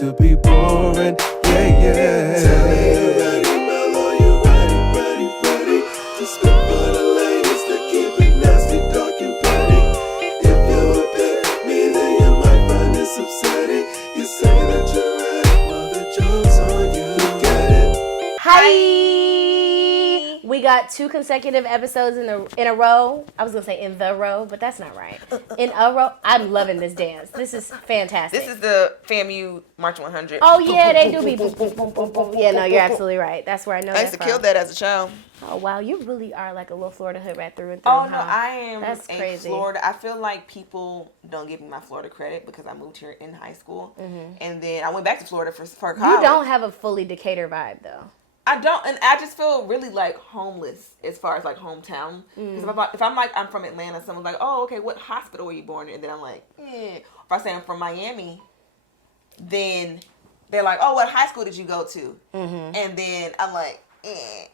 to be boring. Yeah, yeah. Tell me you ready, Mellow, you ready to spit for the ladies to keep it nasty, dark and petty. If you pick me, then you might find this upsetting. You say that you're ready, well the joke's on you. Get it? Hi. We got 2 consecutive episodes in a row. I was gonna say in the row, but that's not right. In a row. I'm loving this dance. This is fantastic. This is the FAMU March 100. Oh yeah, they do be boom, boom, boom, boom, boom. Yeah, no, you're absolutely right. That's where I know. I used to kill that as a child. Oh wow, you really are like a little Florida hood right through and through. Oh no, huh? I am That's crazy. Florida. I feel like people don't give me my Florida credit because I moved here in high school, and then I went back to Florida for college. You don't have a fully Decatur vibe though. I don't, and I just feel really like homeless as far as like hometown. Because if I'm like I'm from Atlanta, someone's like, "Oh, okay, what hospital were you born in?" And then I'm like, If I say I'm from Miami, then they're like, "Oh, what high school did you go to?" And then I'm like,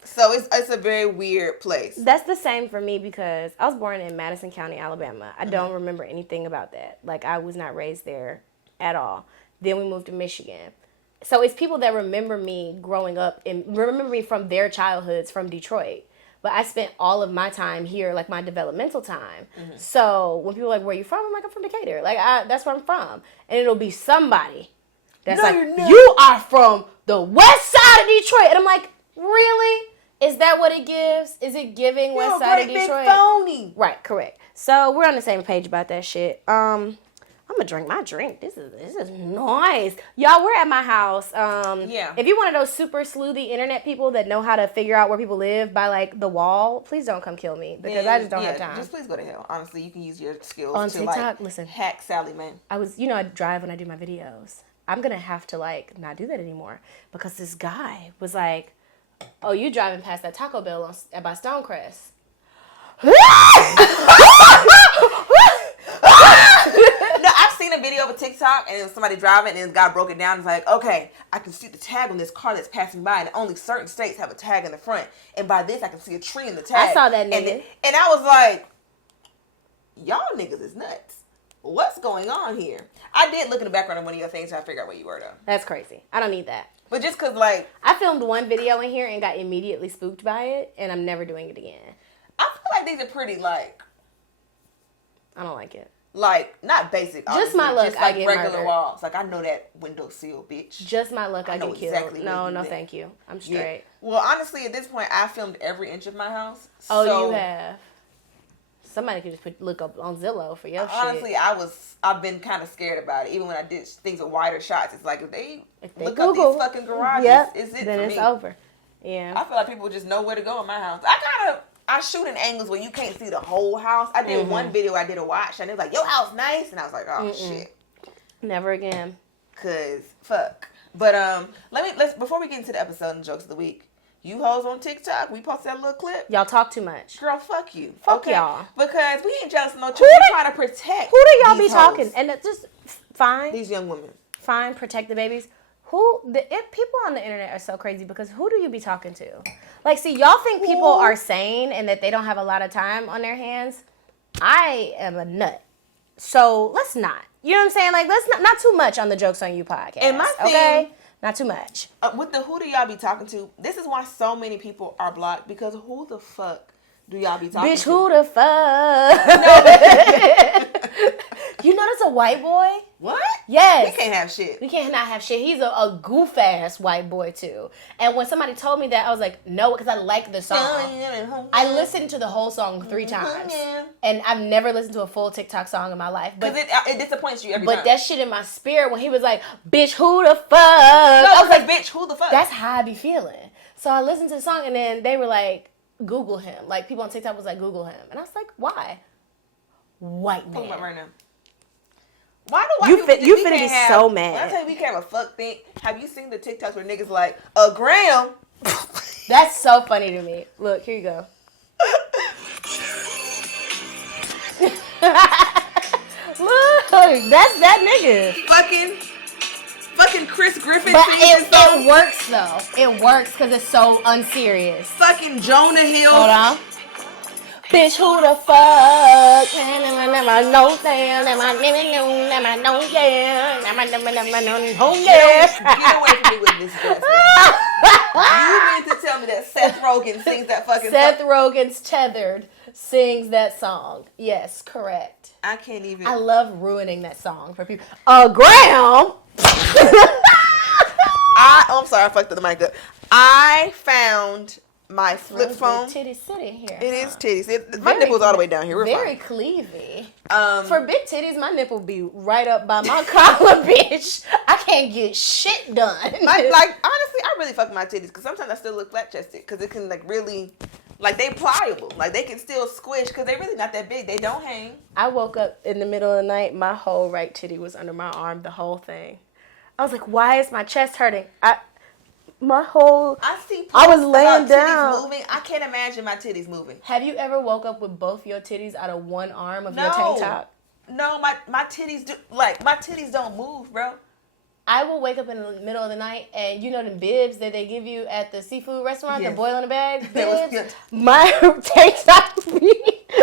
So it's a very weird place. That's the same for me because I was born in Madison County, Alabama. I don't remember anything about that. Like I was not raised there at all. Then we moved to Michigan. So it's people that remember me growing up and remember me from their childhoods from Detroit. But I spent all of my time here, like my developmental time. So when people are like, where are you from? I'm like, I'm from Decatur. Like, that's where I'm from. And it'll be somebody that's you are from the west side of Detroit. And I'm like, really? Is that what it gives? Is it giving west side of Detroit? Big phony. Right, correct. So we're on the same page about that shit. I'm gonna drink my drink. This is nice. Y'all, we're at my house. If you're one of those super sleuthy internet people that know how to figure out where people live by like the wall, please don't come kill me because I just don't have time. Just please go to hell. Honestly, you can use your skills on to TikTok. like listen, hack Sally, man. I drive when I do my videos. I'm gonna have to like not do that anymore because this guy was like, "Oh, you driving past that Taco Bell by Stonecrest." No, I've seen a video of a TikTok and it was somebody driving and this guy broke it down. It's like, okay, I can see the tag on this car that's passing by and only certain states have a tag in the front. And by this, I can see a tree in the tag. I saw that nigga. And I was like, y'all niggas is nuts. What's going on here? I did look in the background of one of your things trying to figure out where you were though. That's crazy. I don't need that. But just because like... I filmed one video in here and got immediately spooked by it and I'm never doing it again. I feel like these are pretty like... I don't like it. Like, not basic. Just my luck, just like I get regular murdered. walls. Like, I know that windowsill, bitch. Just my luck, I get killed. Exactly No, thank you. I'm straight. Yeah. Well, honestly, at this point, I filmed every inch of my house. Oh, so, you have. Somebody could just look up on Zillow for your honestly, shit. I've been kind of scared about it. Even when I did things with wider shots, it's like if they look Google up these fucking garages, is it then for it's me? over. Yeah. I feel like people just know where to go in my house. I shoot in angles where you can't see the whole house. I did one video I did a watch and it was like, your house nice. And I was like, oh shit. Never again. Cause fuck. But let's before we get into the episode and jokes of the week, you hoes on TikTok, we posted that little clip. Y'all talk too much. Girl, fuck you. Fuck y'all. Because we ain't jealous of no children. We're trying to protect. Who do y'all be these talking? hoes. And it's just fine. These young women. Fine, protect the babies. People on the internet are so crazy because who do you be talking to? Like, see, y'all think people are sane and that they don't have a lot of time on their hands. I am a nut. So let's not. You know what I'm saying? Like, let's not too much on the Jokes on You podcast. And my thing, okay? Not too much. With the who do y'all be talking to, this is why so many people are blocked because who the fuck do y'all be talking Bitch, to? who the fuck? You know that's a white boy? What? Yes. We can't have shit. We can't not have shit. He's a goof ass white boy too. And when somebody told me that, I was like, no, because I like the song. I listened to the whole song 3 times. And I've never listened to a full TikTok song in my life. But it disappoints you every time. But that shit in my spirit when he was like, bitch, who the fuck? No, I was like, bitch, who the fuck? That's how I be feeling. So I listened to the song and then they were like, Google him. Like people on TikTok was like, Google him. And I was like, why? White man. About right now. Why do white people you finna be so mad. When I tell you we can't have a fuck thing, have you seen the TikToks where niggas like, Graham? That's so funny to me. Look, here you go. Look, that's that nigga. Fucking Chris Griffin. But it works though. It works because it's so unserious. Fucking Jonah Hill. Hold on. Bitch, who the fuck? No damn, no yeah, no yeah. Get away from me with this, Jasmine. You mean to tell me that Seth Rogen sings that fucking Seth song? Rogen's Tethered sings that song. Yes, correct. I can't even. I love ruining that song for people. Graham. I'm sorry, I fucked the mic up. I found my flip phone. Titties sitting here. It is titties. My nipple's all the way down here. We're very fine. cleavy. For big titties, my nipple be right up by my collar, bitch. I can't get shit done. Like honestly, I really fuck my titties because sometimes I still look flat chested because it can like really, like they pliable, like they can still squish because they really not that big. They don't hang. I woke up in the middle of the night. My whole right titty was under my arm. The whole thing. I was like, why is my chest hurting? I was laying down. Titties moving. I can't imagine my titties moving. Have you ever woke up with both your titties out of one arm of your tank top? No, my titties do my titties don't move, bro. I will wake up in the middle of the night and you know the bibs that they give you at the seafood restaurant, yes. the boil in the bag That bibs. My tank top be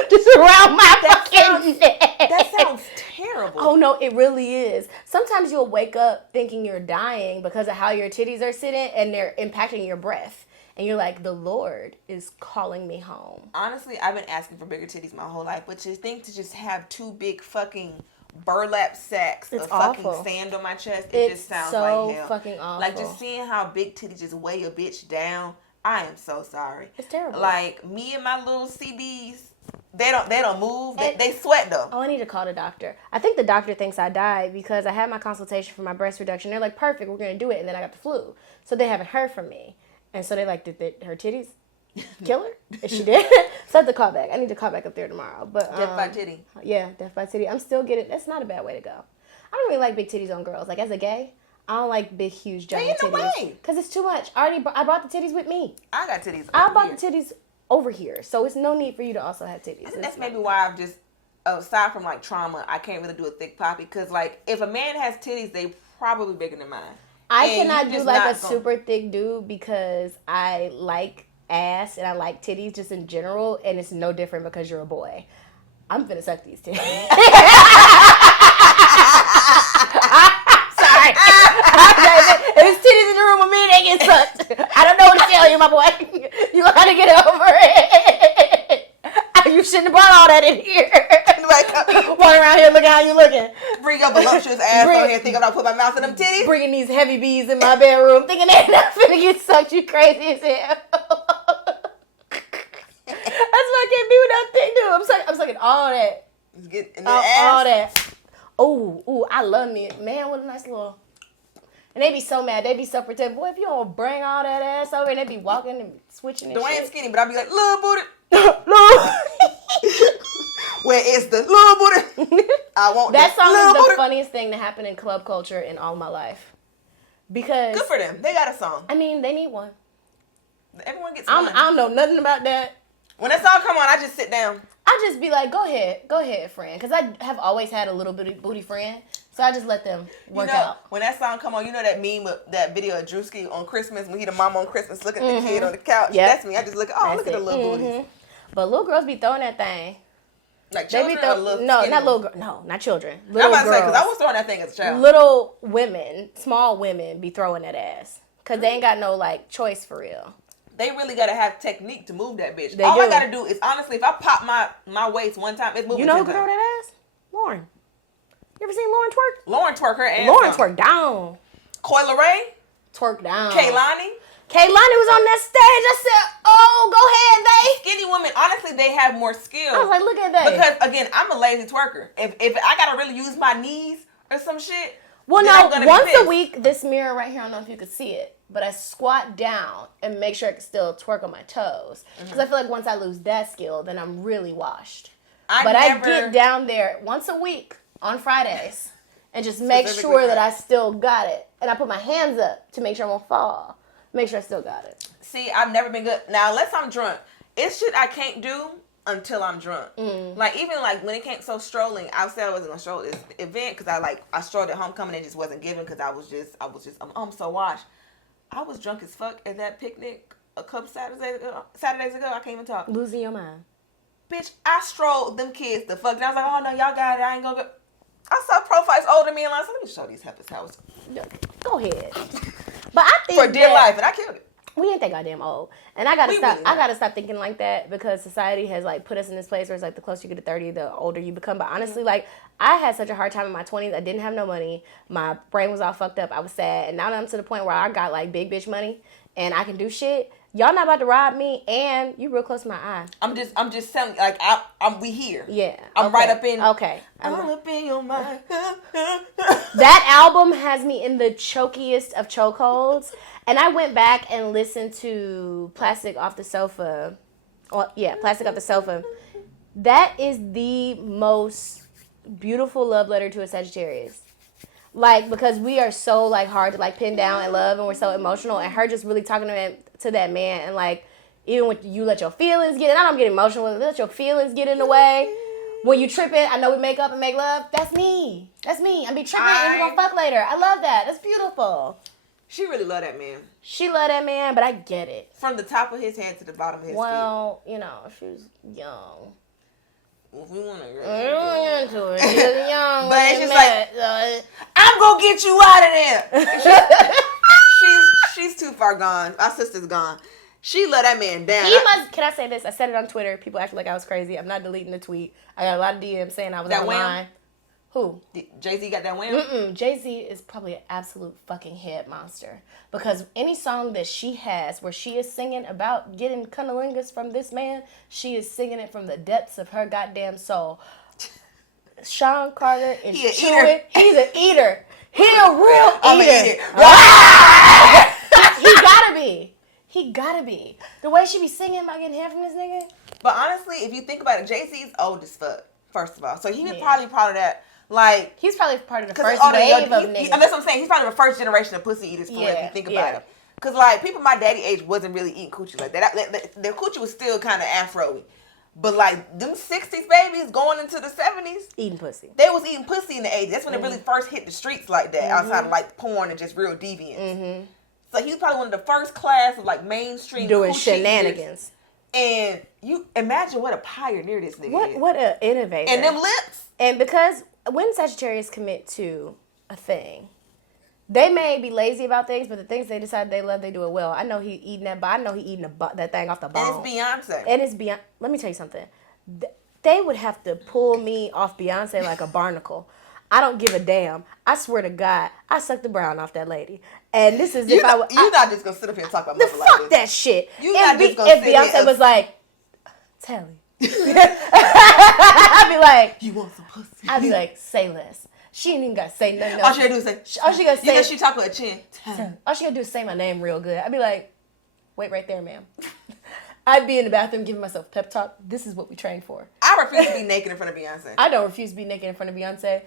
just around my fucking neck. That sounds terrible. Oh no, it really is. Sometimes you'll wake up thinking you're dying because of how your titties are sitting and they're impacting your breath. And you're like, the Lord is calling me home. Honestly, I've been asking for bigger titties my whole life, but to think to just have two big fucking burlap sacks of fucking sand on my chest, it just sounds so like hell. Fucking awful. Like just seeing how big titties just weigh a bitch down, I am so sorry. It's terrible. Like me and my little CBs, they don't move. They sweat though. Oh, I need to call the doctor. I think the doctor thinks I died because I had my consultation for my breast reduction. They're like, perfect, we're gonna do it, and then I got the flu, so they haven't heard from me, and so they like, did her titties kill her? If she did, so I have to call back. I need to call back up there tomorrow. But Death by titty. Yeah, death by titty. I'm still getting. That's not a bad way to go. I don't really like big titties on girls. Like as a gay, I don't like big, huge, giant titties because it's too much. I brought the titties with me. I got titties. I bought the titties over here, so it's no need for you to also have titties. I think that's maybe why I've just, aside from like trauma, I can't really do a thick poppy because like if a man has titties, they probably bigger than mine. I cannot do like a super thick dude because I like ass and I like titties just in general, and it's no different because you're a boy. I'm finna suck these titties. Sorry. If there's titties in the room with me, they get sucked. I don't know what to tell you, my boy. You gotta get over it. You shouldn't have brought all that in here. Walking around here looking how you looking. Bring your voluptuous ass on here thinking I'm gonna put my mouth in them titties. Bringing these heavy bees in my bedroom thinking they're not finna get sucked. You crazy as hell. That's why I can't do nothing, dude. I'm sucking all that. Get in the ass. All that. Oh, I love me. Man, what a nice little. And they be so mad. They be so protective. Boy, if you don't bring all that ass over and they be walking and switching and Dwayne shit. skinny, but I be like, little booty. No. Where is the little booty? I want that song little is the booty. funniest thing to happen in club culture in all my life. Because Good for them. They got a song. I mean, they need one. Everyone gets one. I don't know nothing about that. When that song come on, I just sit down. I just be like, go ahead, friend. Because I have always had a little booty friend. So I just let them work out. When that song come on, you know that meme of that video of Drewski on Christmas when he the mama on Christmas looking at the kid on the couch? Yep. That's me. I just look at the little booties. But little girls be throwing that thing. Like children or little no, skinny not little ones? girls. No, not children. I'm Little about to girls. say, because I was throwing that thing as a child. Little women, small women be throwing that ass. Because they ain't got no, like, choice for real. They really got to have technique to move that bitch. They All do. I got to do is, honestly, if I pop my waist one time, it's moving. You know who 10 can throw times. that ass? Lauren. You ever seen Lauren twerk? Lauren twerk her ass Lauren off. twerk down. Coyle Ray, Twerk down. Kaylani. Kaylani was on that stage. I said, oh, go ahead, they. Skinny women, honestly, they have more skill. I was like, look at that. Because, again, I'm a lazy twerker. If I got to really use my knees or some shit, Well, then I'm gonna no, be once a pissed. week, this mirror right here, I don't know if you could see it, but I squat down and make sure I can still twerk on my toes. Because I feel like once I lose that skill, then I'm really washed. I get down there once a week on Fridays and just make sure that I still got it. And I put my hands up to make sure I won't fall. Make sure I still got it. See, I've never been good. Now, unless I'm drunk, it's shit I can't do until I'm drunk. Like, even like when it came so strolling, I said I wasn't gonna stroll this event because I strolled at homecoming and it just wasn't given because I'm so washed. I was drunk as fuck at that picnic a couple Saturdays ago. I can't even talk. Losing your mind. Bitch, I strolled them kids the fuck. And I was like, oh no, y'all got it. I ain't gonna go. I saw profiles older than me, and I was like, let me show these heifers house. Go ahead. But I think For dear life, and I killed it. We ain't that goddamn old, and I gotta We stop. really I gotta stop thinking like that because society has like put us in this place where it's like the closer you get to 30, the older you become. But honestly, like I had such a hard time in my 20s. I didn't have no money. My brain was all fucked up. I was sad, and now that I'm to the point where I got like big bitch money and I can do shit. Y'all not about to rob me, and you real close to my eye. I'm just telling, like we here. Yeah, I'm okay. right up in. Okay, I'm up in your mind. That album has me in the chokiest of chokeholds. And I went back and listened to Plastic Off the Sofa. Plastic Off the Sofa. That is the most beautiful love letter to a Sagittarius. Like, because we are so, like, hard to, like, pin down and love, and we're so emotional. And her just really talking to that man. And, like, even when you let your feelings get in, I don't get emotional, let your feelings get in the way. When you tripping, I know we make up and make love. That's me. That's me. I be tripping and we gonna fuck later. I love that. That's beautiful. She really love that man. She love that man, but I get it. From the top of his head to the bottom of his feet. Well, you know, she was young. If we want to She was young. But it's just like, I'm gonna get you out of there. She's too far gone. Our sister's gone. She let that man down. Can I say this? I said it on Twitter. People acted like I was crazy. I'm not deleting the tweet. I got a lot of DMs saying I was online. Who? Jay-Z got that wham? Jay-Z is probably an absolute fucking head monster. Because any song that she has where she is singing about getting cunnilingus from this man, she is singing it from the depths of her goddamn soul. Sean Carter is chewing. He's an eater. He a real eater. He gotta be. He gotta be. The way she be singing about getting head from this nigga. But honestly, if you think about it, Jay-Z's old as fuck, first of all. So he was probably part of that. Like, he's probably part of the first wave of niggas. That's what I'm saying. He's probably the first generation of pussy eaters for if you think about it. Because, like, people my daddy age wasn't really eating coochie like that. Their coochie was still kind of afro-y. But, like, them 60s babies going into the 70s. Eating pussy. They was eating pussy in the 80s. That's when it really first hit the streets like that. Outside of, like, porn and just real deviants. So he was probably one of the first class of, like, mainstream doing coochie shenanigans. Eaters. And you imagine what a pioneer this nigga is. What an innovator. And them lips. And because when Sagittarius commit to a thing, they may be lazy about things, but the things they decide they love, they do it well. I know he eating that, but I know he eating that thing off the bone. And it's Beyonce. And it's Beyonce. Let me tell you something. They would have to pull me off Beyonce like a barnacle. I don't give a damn. I swear to God, I sucked the brown off that lady. And this is You're not just gonna sit up here and talk about mother like this. Fuck that shit. You're not just gonna if Beyonce was like, Talley. I'd be like, you want some pussy? I'd be like, say less. She ain't even got to say nothing else. All she gotta do is say, all she gotta say, you know she talk with her chin. All she gotta do is say my name real good. I'd be like, wait right there, ma'am. I'd be in the bathroom giving myself a pep talk. This is what we trained for. I refuse to be naked in front of Beyonce. I don't refuse to be naked in front of Beyonce.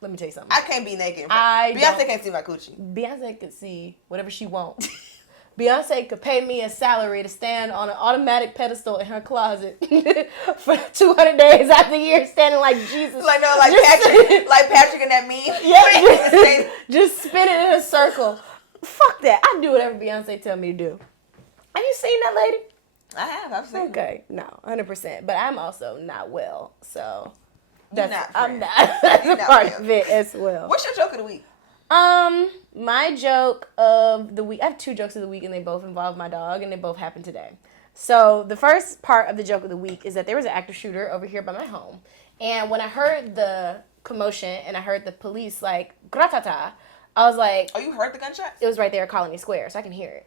Let me tell you something. I can't be naked in front of Beyonce. Can't see my coochie. Beyonce could see whatever she wants. Beyonce could pay me a salary to stand on an automatic pedestal in her closet for 200 days out of the year, standing like Jesus. Like Patrick, like Patrick in that meme. Yeah, just spin it in a circle. Fuck that. I do whatever Beyonce tell me to do. Have you seen that lady? I have. I've seen. Okay, no, 100%. But I'm also not well, so I'm not. That's a part of it as well. What's your joke of the week? My joke of the week, I have 2 jokes of the week and they both involve my dog and they both happened today. So the first part of the joke of the week is that there was an active shooter over here by my home. And when I heard the commotion and I heard the police like, gratata, I was like... Oh, you heard the gunshots? It was right there at Colony Square, so I can hear it.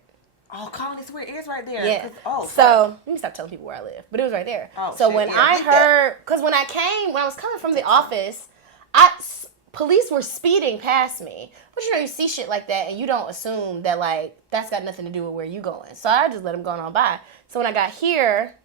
Oh, Colony Square is right there. Yeah. Oh, so, let me stop telling people where I live. But it was right there. Oh, so shit, when I heard... Because when I was coming from the office, police were speeding past me. But you know, you see shit like that and you don't assume that like that's got nothing to do with where you going. So I just let them go on by. So when I got here,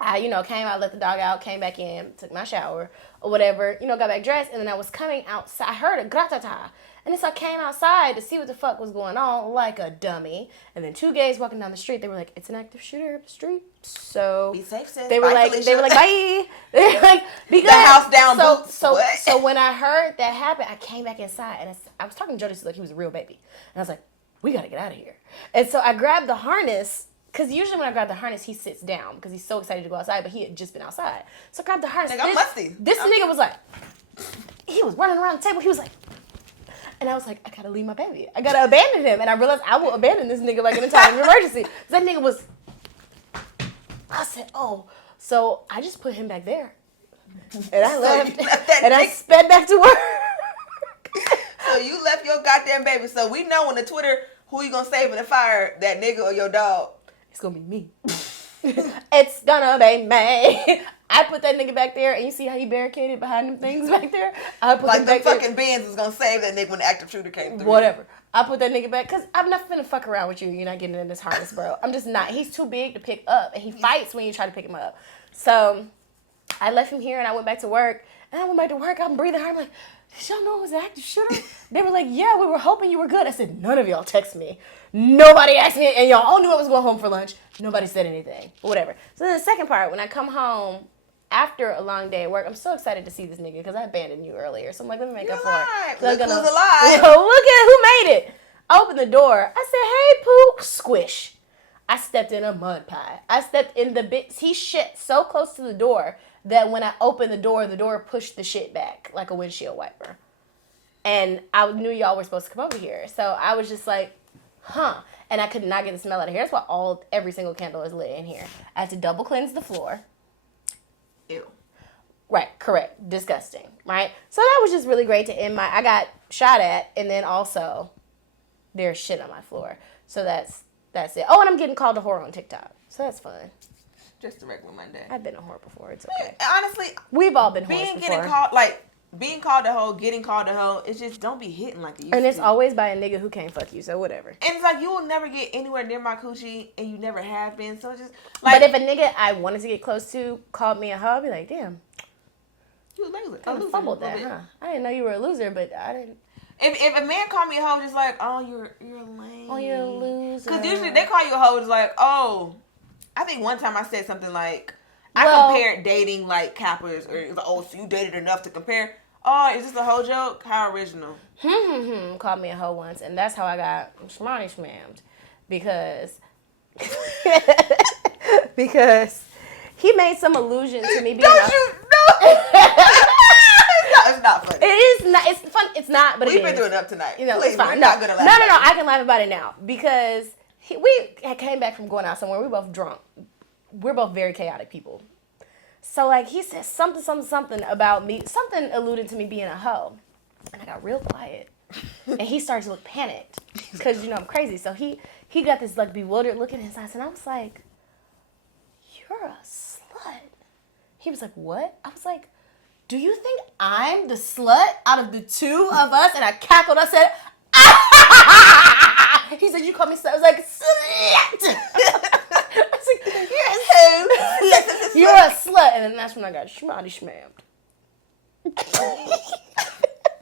I, came out, let the dog out, came back in, took my shower or whatever, got back dressed, and then I was coming outside. I heard a gratata. And so I came outside to see what the fuck was going on like a dummy. And then 2 gays walking down the street, they were like, it's an active shooter up the street. So be safe, sis. They were like, bye. They were like, because the house down boots. So when I heard that happen, I came back inside and I was talking to Jody like he was a real baby. And I was like, we got to get out of here. And so I grabbed the harness Because usually when I grab the harness, he sits down because he's so excited to go outside, but he had just been outside. So I grabbed the harness. I'm musty. This nigga was like, he was running around the table. He was like, and I was like, I gotta leave my baby. I gotta abandon him. And I realized I will abandon this nigga like in a time of emergency. That nigga was, I said, oh. So I just put him back there. And I left. And I sped back to work. So you left your goddamn baby. So we know on the Twitter who you gonna save in the fire, that nigga or your dog. It's gonna be me. It's gonna be me. I put that nigga back there, and you see how he barricaded behind them things back there? I put Like him the back there. fucking Benz was gonna save that nigga when the active shooter came through. Whatever. I put that nigga back, because I'm not finna fuck around with you. You're not getting in this harness, bro. I'm just not. He's too big to pick up, and he fights when you try to pick him up. So I left him here, and I went back to work. And I went back to work. I'm breathing hard. I'm like, did y'all know it was an active shooter? They were like, yeah, we were hoping you were good. I said, none of y'all text me. Nobody asked me, and y'all all knew I was going home for lunch. Nobody said anything. But whatever. So then the second part, when I come home after a long day at work, I'm so excited to see this nigga because I abandoned you earlier. So I'm like, let me make up for it. Look who's alive. Look at who made it. I opened the door. I said, hey, Pooh. Squish. I stepped in a mud pie. I stepped in the bits. He shit so close to the door that when I opened the door pushed the shit back like a windshield wiper. And I knew y'all were supposed to come over here. So I was just like, huh. And I could not get the smell out of here. That's why every single candle is lit in here. I had to double cleanse the floor. Ew. Right, correct. Disgusting, right? So that was just really great to end I got shot at, and then also there's shit on my floor. So that's it. Oh, and I'm getting called a whore on TikTok. So that's fun. Just a regular Monday. I've been a whore before. It's okay. Honestly, we've all been whores before. Being called a hoe, getting called a hoe, it's just don't be hitting like it used to. And it's always by a nigga who can't fuck you, so whatever. And it's like you will never get anywhere near my coochie, and you never have been. So it's just like. But if a nigga I wanted to get close to called me a hoe, I'd be like, damn. You a loser. I fumbled that, huh? I didn't know you were a loser, but I didn't. If a man called me a hoe, just like, oh, you're lame. Oh, you're a loser. Because usually they call you a hoe, it's like, oh. I think one time I said something like, I compared dating like cappers, or it was like, oh, so you dated enough to compare. Oh, is this a hoe joke? How original. Called me a hoe once, and that's how I got schmammed. Because he made some allusion to me being It's not funny. It is not. It's fun. It's not, but we've been through enough tonight. You know, please, it's fine. No, no. I can laugh about it now because we came back from going out somewhere. We were both drunk. We're both very chaotic people. So like he said something about me. Something alluded to me being a hoe, and I got real quiet. And he started to look panicked because I'm crazy. So he got this like bewildered look in his eyes, and I was like, "You're a slut." He was like, "What?" I was like, do you think I'm the slut out of the two of us? And I cackled. I said, ah! He said, you call me slut. I was like, slut. I was like, you're a slut. And then that's when I got schmammed.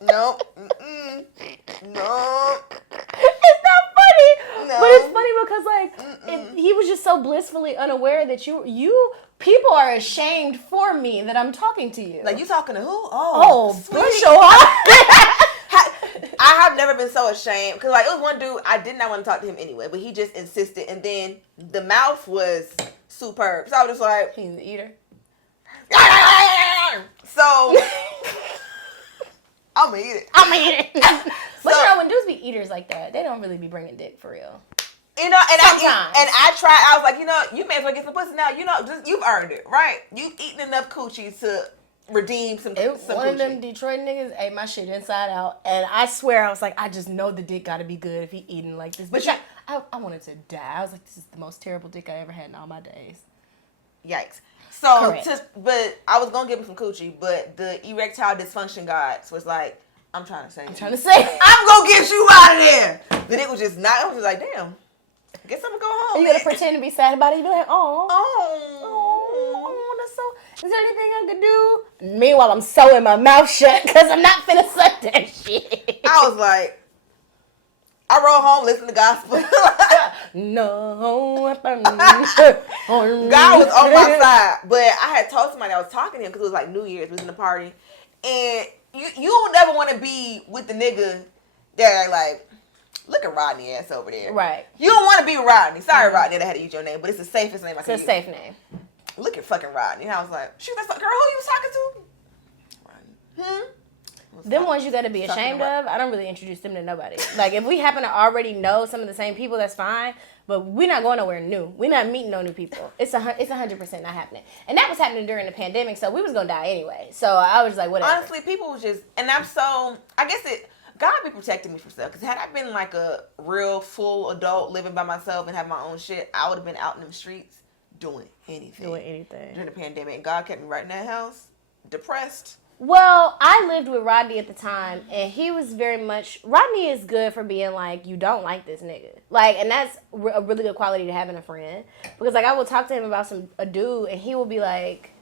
Nope. No. It's not funny. No. But it's funny because like he was just so blissfully unaware that you people are ashamed for me that I'm talking to you. Like you talking to who? Bless your heart. I have never been so ashamed because like it was one dude I did not want to talk to him anyway, but he just insisted, and then the mouth was superb. So I was just like, he's the eater. So I'm gonna eat it. But when dudes be eaters like that, they don't really be bringing dick for real. And sometimes. I tried. I was like, you may as well get some pussy now. Just you've earned it, right? You've eaten enough coochie to redeem some One coochie. of them Detroit niggas ate my shit inside out, and I swear I was like, I just know the dick got to be good if he eating like this. But I wanted to die. I was like, this is the most terrible dick I ever had in all my days. Yikes. So, Correct. but I was gonna give him some coochie, but the erectile dysfunction gods was like, I'm trying to say, I'm gonna get you out of there. But it was just not. I was just like, damn. Guess I'm gonna go home. You gotta pretend to be sad about it. You be like, oh, that's so. Is there anything I can do? Meanwhile, I'm sewing my mouth shut because I'm not finna suck that shit. I was like, I rode home, listened to gospel. No, God was on my side, but I had told somebody I was talking to him because it was like New Year's, we was in the party, and you don't never want to be with the nigga that like Look at Rodney ass over there. Right. You don't want to be Rodney. Sorry, Rodney, that I had to use your name, but it's the safest name I can use. It's a safe name. Look at fucking Rodney. And I was like, shoot, that's the girl who you was talking to? Rodney. Them ones you gotta be ashamed of. I don't really introduce them to nobody. Like, if we happen to already know some of the same people, that's fine. But we're not going nowhere new. We're not meeting no new people. It's 100% not happening. And that was happening during the pandemic, so we was gonna die anyway. So I was like, whatever. Honestly, people was just, and I'm so, I guess God be protecting me from stuff. Because had I been like a real full adult living by myself and have my own shit, I would have been out in them streets doing anything. During the pandemic. And God kept me right in that house, depressed. Well, I lived with Rodney at the time, and he was very much, Rodney is good for being like, you don't like this nigga. Like, and that's a really good quality to have in a friend. Because, like, I will talk to him about a dude, and he will be like,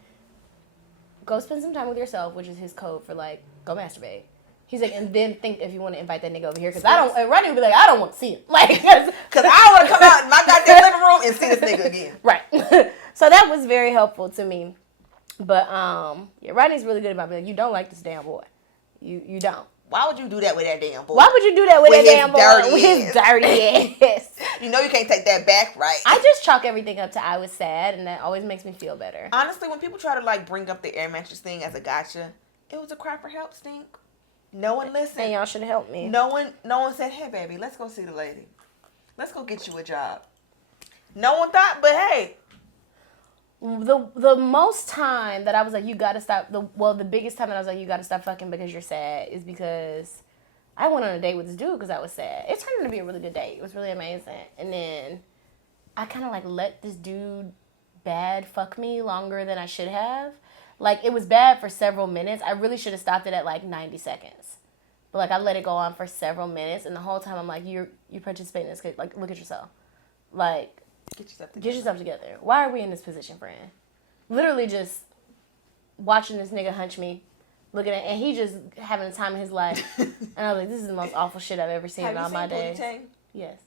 go spend some time with yourself, which is his code for, like, go masturbate. He's like, and then think if you want to invite that nigga over here, because and Rodney would be like, I don't want to see him. Like, because I want to come out in my goddamn living room and see this nigga again. Right. So that was very helpful to me. But, yeah, Rodney's really good about being like, you don't like this damn boy. You don't. Why would you do that with that damn boy? Why would you do that with that damn boy? With his his dirty ass. You know you can't take that back, right? I just chalk everything up to I was sad, and that always makes me feel better. Honestly, when people try to, like, bring up the air mattress thing as a gotcha, it was a cry for help, Stink. No one listened. And y'all should have helped me. No one said, hey, baby, let's go see the lady. Let's go get you a job. No one thought, but hey. The most time that I was like, you gotta stop, the biggest time that I was like, you gotta stop fucking because you're sad is because I went on a date with this dude because I was sad. It turned out to be a really good date. It was really amazing. And then I kind of like let this dude bad fuck me longer than I should have. Like, it was bad for several minutes. I really should have stopped it at like 90 seconds. But like, I let it go on for several minutes, and the whole time I'm like, you participate in this, like, look at yourself. Like, Get yourself together. Why are we in this position, friend? Literally just watching this nigga hunch me, looking at, and he just having the time of his life. And I was like, this is the most awful shit I've ever seen in all my days. Pootie Tang? Yes.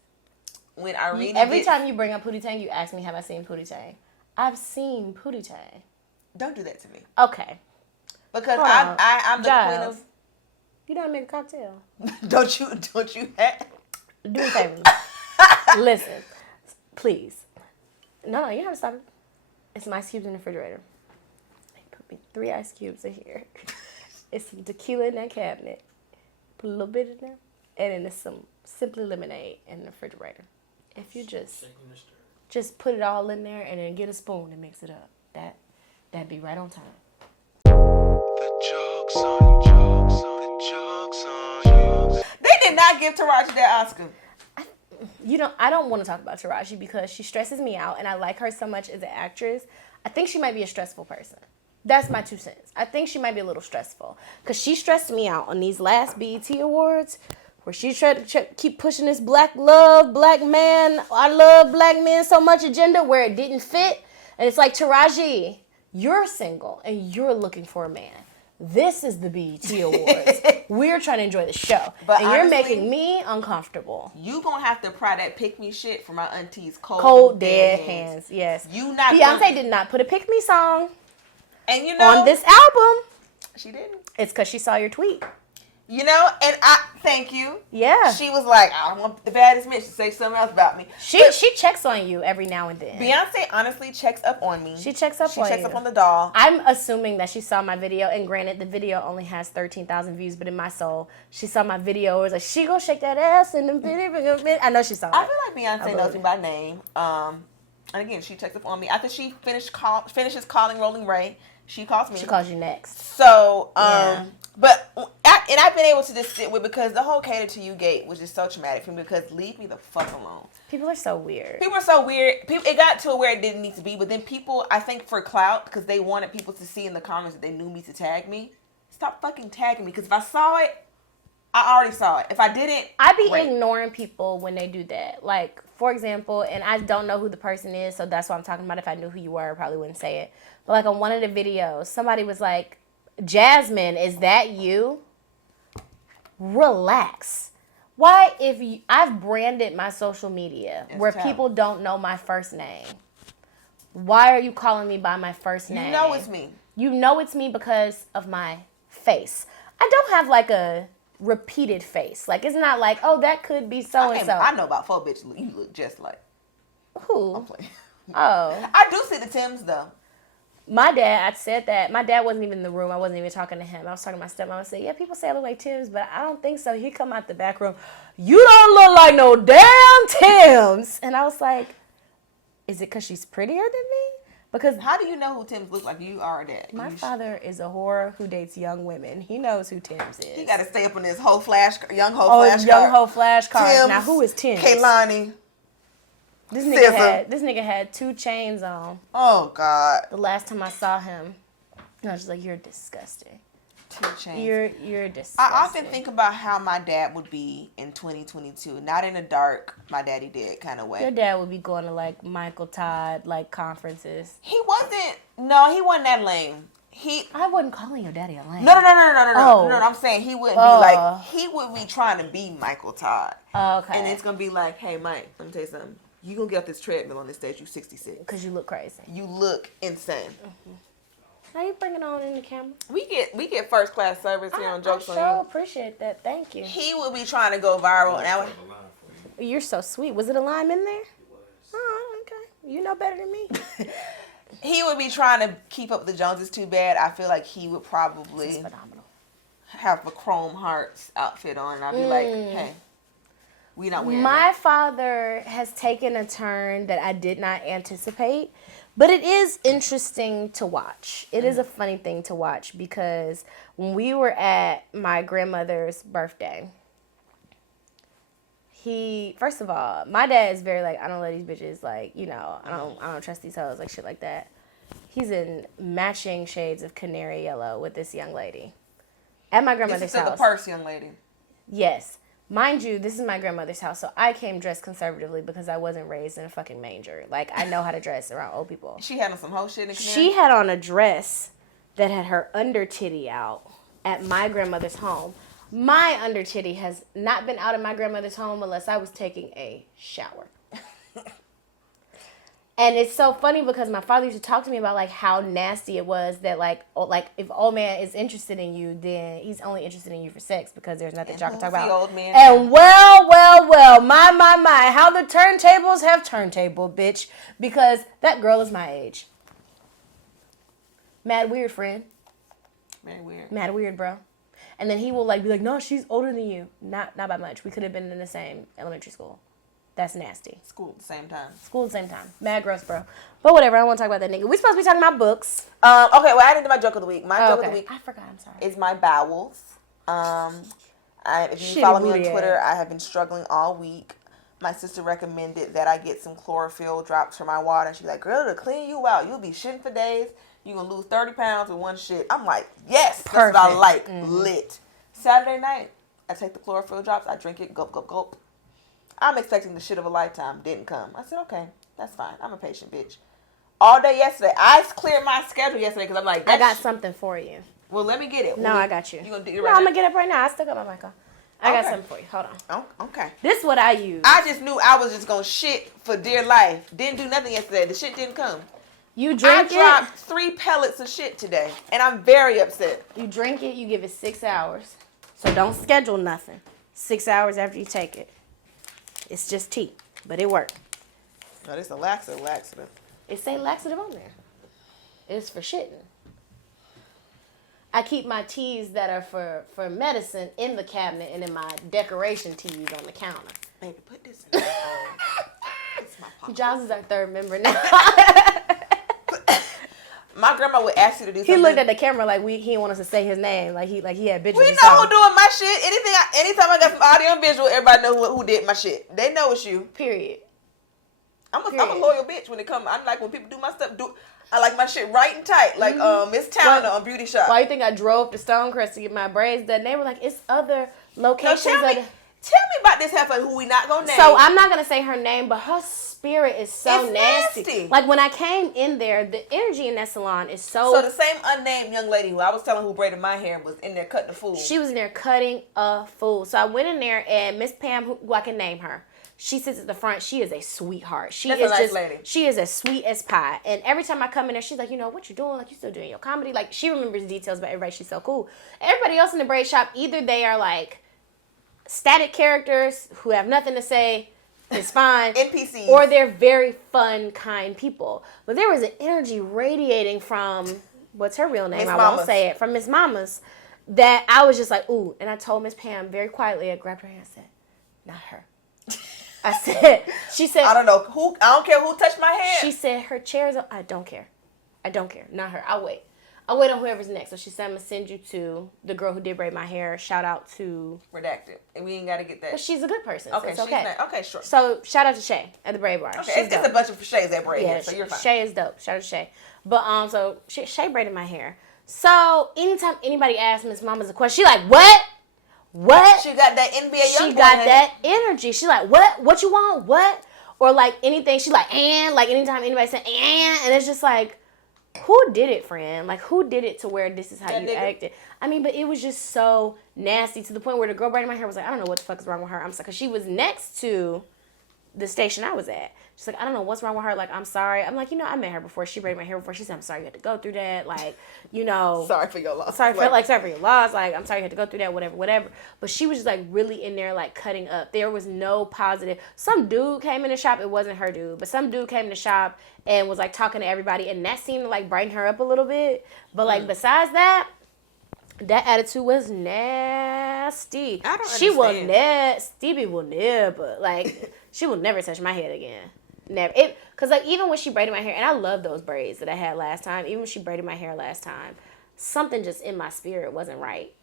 When Irene Every time you bring up Pootie Tang, you ask me, have I seen Pootie Tang? I've seen Pootie Tang. Don't do that to me. Okay. Because I'm the Giles, queen of. You don't make a cocktail. Don't you have? Do me a favor. Listen. Please. No, you have to stop it. It's some ice cubes in the refrigerator. They put me 3 ice cubes in here. It's some tequila in that cabinet. Put a little bit in there. And then there's some Simply Lemonade in the refrigerator. If you just put it all in there and then get a spoon and mix it up. That'd be right on time. The joke's on you. They did not give Taraji that Oscar. I don't want to talk about Taraji because she stresses me out, and I like her so much as an actress. I think she might be a stressful person. That's my 2 cents. I think she might be a little stressful because she stressed me out on these last BET Awards where she tried to keep pushing this black love, black man, I love black men so much agenda where it didn't fit. And it's like, Taraji, you're single and you're looking for a man. This is the BET Awards. We're trying to enjoy the show. But and honestly, you're making me uncomfortable. You gonna have to pry that pick me shit from my auntie's cold dead hands. Yes. Beyonce did not put a pick me song and on this album. She didn't. It's because she saw your tweet. And I thank you. Yeah. She was like, I don't want the baddest bitch to say something else about me. She checks on you every now and then. Beyonce honestly checks up on me. She checks up on the doll. I'm assuming that she saw my video, and granted, the video only has 13,000 views, but in my soul, she saw my video. It was like, she gonna shake that ass in the video. I know she saw it. I feel like Beyonce knows me by name. And again, she checks up on me. After she finishes calling Rolling Ray, she calls me. She calls you next. So, but I've been able to just sit with, because the whole cater to you gate was just so traumatic for me, because leave me the fuck alone. People are so weird. It got to where it didn't need to be, but then people, I think for clout, because they wanted people to see in the comments that they knew me to tag me. Stop fucking tagging me, because if I saw it, I already saw it. If I didn't, I'd be ignoring people when they do that. Like, for example, and I don't know who the person is, so that's what I'm talking about. If I knew who you were, I probably wouldn't say it. But like on one of the videos, somebody was like, Jasmine, is that you? Relax. Why, I've branded my social media where people don't know my first name. Why are you calling me by my first name? You know it's me. You know it's me because of my face. I don't have like a repeated face. Like, it's not like, oh, that could be so and so. I know about 4 bitches you look just like. Who? I'm playing. Oh. I do see the Tims, though. My dad, I said that. My dad wasn't even in the room. I wasn't even talking to him. I was talking to my stepmom. I said, yeah, people say I look like Tim's, but I don't think so. He come out the back room. You don't look like no damn Tim's. And I was like, is it because she's prettier than me? Because how do you know who Tim's look like? You are that. My father is a whore who dates young women. He knows who Tim's is. He got to stay up on this whole young hoe flashcard. Tim's, Now, who is Tim's? Kaylani. This nigga had 2 chains on. Oh, God. The last time I saw him, I was just like, you're disgusting. 2 chains. You're disgusting. I often think about how my dad would be in 2022. Not in a dark, my daddy did kind of way. Your dad would be going to, like, Michael Todd, like, conferences. He wasn't that lame. I wasn't calling your daddy a lame. No. Oh. No, I'm saying he wouldn't be like, he would be trying to be Michael Todd. Okay. And it's going to be like, hey, Mike, let me tell you something. You going to get off this treadmill on this stage, you 66. Because you look crazy. You look insane. Mm-hmm. How you bring it on in the camera? We get first class service here on Jokes on You. I sure appreciate that. Thank you. He would be trying to go viral. And You're so sweet. Was it a lime in there? It was. Oh, okay. You know better than me. He would be trying to keep up with the Joneses too bad. I feel like he would probably have a Chrome Hearts outfit on. And I'd be like, hey, we not wearing My father has taken a turn that I did not anticipate. But it is interesting to watch. It is a funny thing to watch because when we were at my grandmother's birthday, first of all, my dad is very like, I don't let these bitches, like, you know, I don't trust these hoes, like shit like that. He's in matching shades of canary yellow with this young lady at my grandmother's house. This is the purse young lady. Yes. Mind you, this is my grandmother's house, so I came dressed conservatively because I wasn't raised in a fucking manger. Like, I know how to dress around old people. She had on some whole shit in canary? She had on a dress that had her under titty out at my grandmother's home. My under titty has not been out of my grandmother's home unless I was taking a shower. And it's so funny because my father used to talk to me about, like, how nasty it was that, like if old man is interested in you, then he's only interested in you for sex because there's nothing y'all can talk about. Old man and well, my, how the turntables have turntable, bitch, because that girl is my age. Mad weird, friend. Very weird. Mad weird, bro. And then he will, like, be like, no, she's older than you. Not by much. We could have been in the same elementary school. That's nasty. School at the same time. School at the same time. Mad gross, bro. But whatever, I don't want to talk about that nigga. We supposed to be talking about books. Okay, well, I didn't do my joke of the week. My joke of the week I forgot, I'm sorry. is my bowels. If you follow me on Twitter, I have been struggling all week. My sister recommended that I get some chlorophyll drops for my water. She's like, girl, it'll clean you out. You'll be shitting for days. You're going to lose 30 pounds with one shit. I'm like, yes, perfect. That's what I like. Lit. Saturday night, I take the chlorophyll drops. I drink it. Gulp, gulp, gulp. I'm expecting the shit of a lifetime. Didn't come. I said, okay, that's fine. I'm a patient bitch. All day yesterday. I cleared my schedule yesterday because I'm like, I got something for you. Well, let me get it. No, I got you. You gonna do it no, right I'm now? going to get it right now. I still got my mic on. I got something for you. Hold on. Oh, okay. This is what I use. I just knew I was just going to shit for dear life. Didn't do nothing yesterday. The shit didn't come. You drink it. I dropped 3 pellets of shit today, and I'm very upset. You drink it. You give it 6 hours. So don't schedule nothing. 6 hours after you take it. It's just tea, but it worked. No, this is a laxative. It say laxative on there. It's for shitting. I keep my teas that are for medicine in the cabinet and in my decoration teas on the counter. Baby, put this in it's my pocket. Giles is our third member now. My grandma would ask you to do something. He looked at the camera like he didn't want us to say his name. Like he had bitches. We know who doing my shit. Anytime I got some audio and visual, everybody know who did my shit. They know it's you. Period. I'm a loyal bitch when it comes. I like when people do my stuff. I like my shit right and tight, like Miss Towner on Beauty Shop. Why you think I drove to Stonecrest to get my braids done? They were like, it's other locations. Tell me about this heifer who we not gonna name. So I'm not gonna say her name, but her spirit is so it's nasty. Like when I came in there, the energy in that salon is so. So the same unnamed young lady who I was telling who braided my hair was in there cutting the fool. She was in there cutting a fool. So I went in there and Miss Pam, who I can name her. She sits at the front. She is a sweetheart. She That's is a nice just lady. She is as sweet as pie. And every time I come in there, she's like, you know, what you doing? Like, you still doing your comedy? Like, she remembers details about everybody. She's so cool. Everybody else in the braid shop, either they are like static characters who have nothing to say is fine. NPCs. Or they're very fun, kind people. But there was an energy radiating from, what's her real name? Miss I Mamas. won't say it. From Miss Mamas. That I was just like, ooh. And I told Miss Pam very quietly, I grabbed her hand and said, not her. I said, she said. I don't know who, I don't care who touched my hand. She said, her chair is, I don't care. I don't care. Not her. I'll wait. I'll wait on whoever's next. So she said, I'm going to send you to the girl who did braid my hair. Shout out to. Redacted. And we ain't got to get that. But she's a good person. Okay, so it's she's okay. not, okay, sure. So shout out to Shay at the braid bar. Okay, it's a bunch of Shays that braid Yeah, hair, so you're fine. Shay is dope. Shout out to Shay. But so Shay braided my hair. So anytime anybody asks Miss Mama's a question, she like, what? What? She got that NBA young She boy got in that energy. She like, what? What you want? What? Or like anything. She like, and like anytime anybody say and it's just like, who did it, friend? Like, who did it to where this is how That you nigga. acted? I mean, but it was just so nasty to the point where the girl braiding my hair was like, I don't know what the fuck is wrong with her. I'm sorry, because she was next to the station I was at. She's like, I don't know what's wrong with her. Like, I'm sorry. I'm like, I met her before. She braided my hair before. She said, I'm sorry you had to go through that. Like, Sorry for your loss. Sorry for your loss. Like, I'm sorry you had to go through that, whatever. But she was just like really in there, like cutting up. There was no positive. Some dude came in the shop. It wasn't her dude, but some dude came in the shop and was like talking to everybody, and that seemed to like brighten her up a little bit. But like besides that attitude was nasty. I don't She will understand. Stevie will never like. She will never touch my head again. Never. Cause like even when she braided my hair, and I love those braids that I had last time. Even when she braided my hair last time, something just in my spirit wasn't right.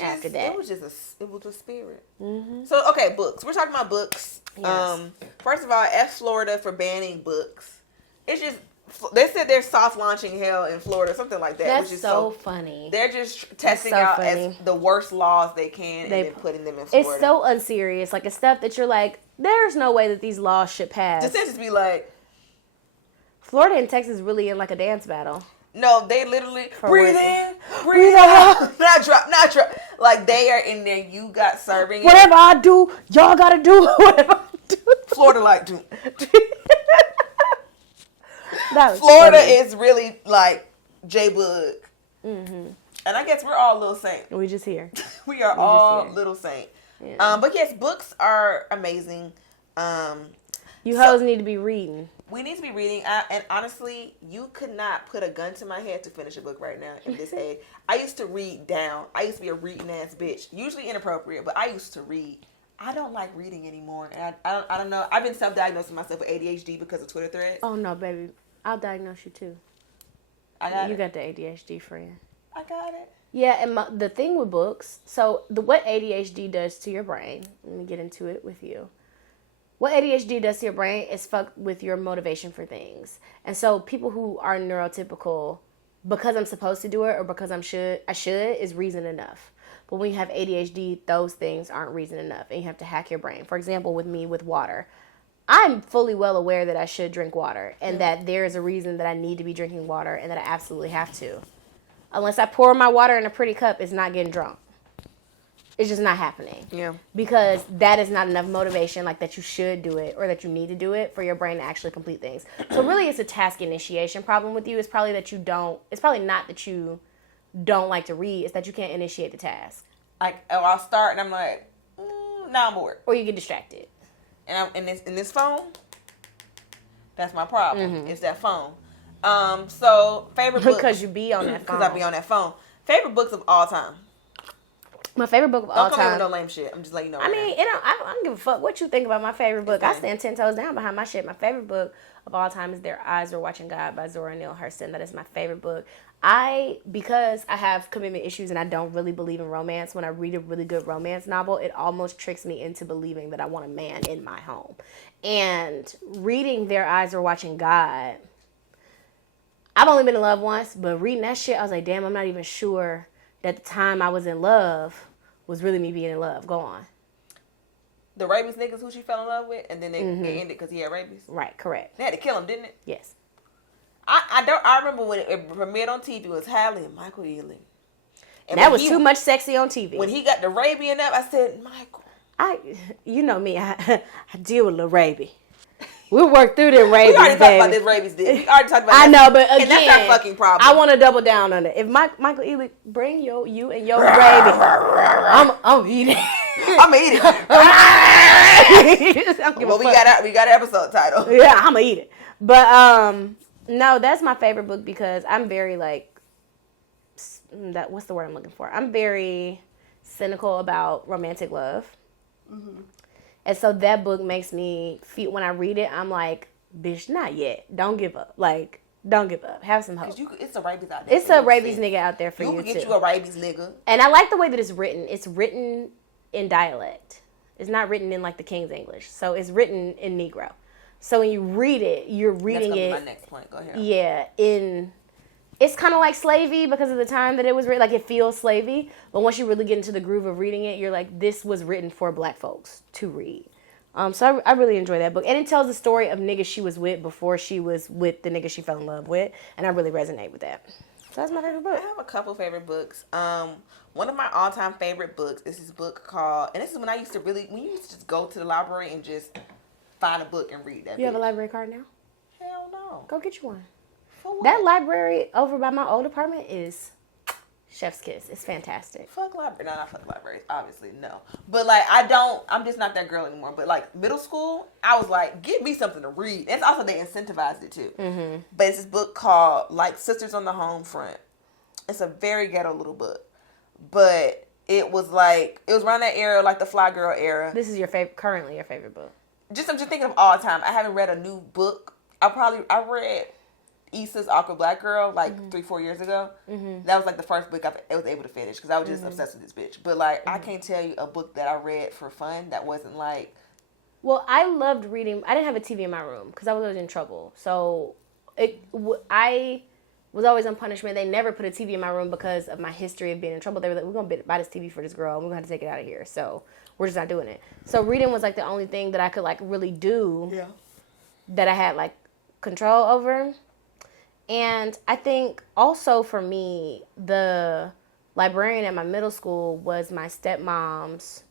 After that, it was a spirit. Mm-hmm. So okay, books. We're talking about books. Yes. First of all, F Florida for banning books. It's just they said they're soft launching hell in Florida, something like that. That's which is so funny. They're just testing so out funny. as the worst laws they can and then putting them in Florida. It's so unserious. Like it's stuff that you're like, there's no way that these laws should pass. The sense be like, Florida and Texas really in like a dance battle. no, they literally breathe what? in, breathe out, not drop. Like they are in there. You got serving. Whatever I do, y'all gotta do whatever I do. Florida like do. That was Florida funny. is really like J-Bug. Mm-hmm. And I guess we're all Little Saint. We just here. We are all here. Little Saint. Yeah. But yes, books are amazing. You hoes need to be reading. We need to be reading. And honestly, you could not put a gun to my head to finish a book right now in this age. I used to read down. I used to be a reading ass bitch. Usually inappropriate, but I used to read. I don't like reading anymore. And I don't know. I've been self-diagnosing myself with ADHD because of Twitter threads. Oh no, baby. I'll diagnose you too. You got the ADHD friend. I got it. Yeah, and the thing with books, so what ADHD does to your brain, let me get into it with you. What ADHD does to your brain is fuck with your motivation for things. And so people who are neurotypical, because I'm supposed to do it or because I should, is reason enough. But when you have ADHD, those things aren't reason enough, and you have to hack your brain. For example, with me, with water. I'm fully well aware that I should drink water and that there is a reason that I need to be drinking water and that I absolutely have to. Unless I pour my water in a pretty cup, it's not getting drunk. It's just not happening. Yeah. Because that is not enough motivation, like that you should do it or that you need to do it for your brain to actually complete things. So really it's a task initiation problem with you. It's probably not that you don't like to read. It's that you can't initiate the task. Like, I'll start and I'm like, now I'm bored. Or you get distracted. And I'm in this phone. That's my problem. Mm-hmm. It's that phone. So favorite book Because you be on that phone. because I be on that phone. Favorite books of all time. My favorite book of all Don't come in time. with no lame shit. I'm just letting you know. I mean, I don't give a fuck what you think about my favorite book. I fine. stand 10 toes down behind my shit. My favorite book of all time is Their Eyes Are Watching God by Zora Neale Hurston. That is my favorite book. Because I have commitment issues and I don't really believe in romance, when I read a really good romance novel, it almost tricks me into believing that I want a man in my home. And reading Their Eyes Are Watching God, I've only been in love once, but reading that shit, I was like, damn, I'm not even sure that the time I was in love was really me being in love. Go on. The rabies niggas who she fell in love with, and then they ended because he had rabies. Right, correct. They had to kill him, didn't it? Yes. I remember when it premiered on TV. It was Talley and Michael Ealy. And That when was he- too much sexy on TV. When he got the rabies up, I said, Michael. You know me, I deal with Lil Raby. We'll work through them We rabies, already talked baby. about this rabies. We already talked about I that. know, but again, and that's our fucking problem. I want to double down on it. If Michael Ealy, bring you and your raby, I'm eating. I'm gonna eat it. Well, we got an episode title. Yeah, I'm gonna eat it. But no, that's my favorite book because I'm very like what's the word I'm looking for? I'm very cynical about romantic love. Mm-hmm. And so that book makes me feel, when I read it, I'm like, bitch, not yet. Don't give up. Like, don't give up. Have some hope. It's a rabies out there. It's a rabies nigga out there for you, can too. get you a rabies nigga. And I like the way that it's written. It's written in dialect. It's not written in, like, the King's English. So it's written in Negro. So when you read it, you're reading it. That's my next point. Go ahead. Yeah, it's kind of like slavey because of the time that it was written. Like, it feels slavey. But once you really get into the groove of reading it, you're like, this was written for black folks to read. So I really enjoy that book. And it tells the story of niggas she was with before she was with the nigga she fell in love with. And I really resonate with that. So that's my favorite book. I have a couple favorite books. One of my all-time favorite books is this book called, and this is when you used to just go to the library and just find a book and read that. You have a library card now? Hell no. Go get you one. For what? That library over by my old apartment is chef's kiss. It's fantastic. Fuck library. No, not fuck libraries. Obviously, no. But, like, I'm just not that girl anymore. But, like, middle school, I was like, give me something to read. It's also, they incentivized it, too. Mm-hmm. But it's this book called, like, Sisters on the Home Front. It's a very ghetto little book. But it was, like, it was around that era, like, the Fly Girl era. This is currently your favorite book. I'm just thinking of all time. I haven't read a new book. I read Issa's Awkward Black Girl, like, 3-4 years ago. Mm-hmm. That was, like, the first book I was able to finish, because I was just obsessed with this bitch. But, like, I can't tell you a book that I read for fun that wasn't, like... Well, I loved reading. I didn't have a TV in my room, because I was always in trouble. So, I was always on punishment. They never put a TV in my room because of my history of being in trouble. They were like, we're going to buy this TV for this girl, and we're going to have to take it out of here. So, we're just not doing it. So, reading was, like, the only thing that I could, like, really do that I had, like, control over. And I think also for me, the librarian at my middle school was my stepmom's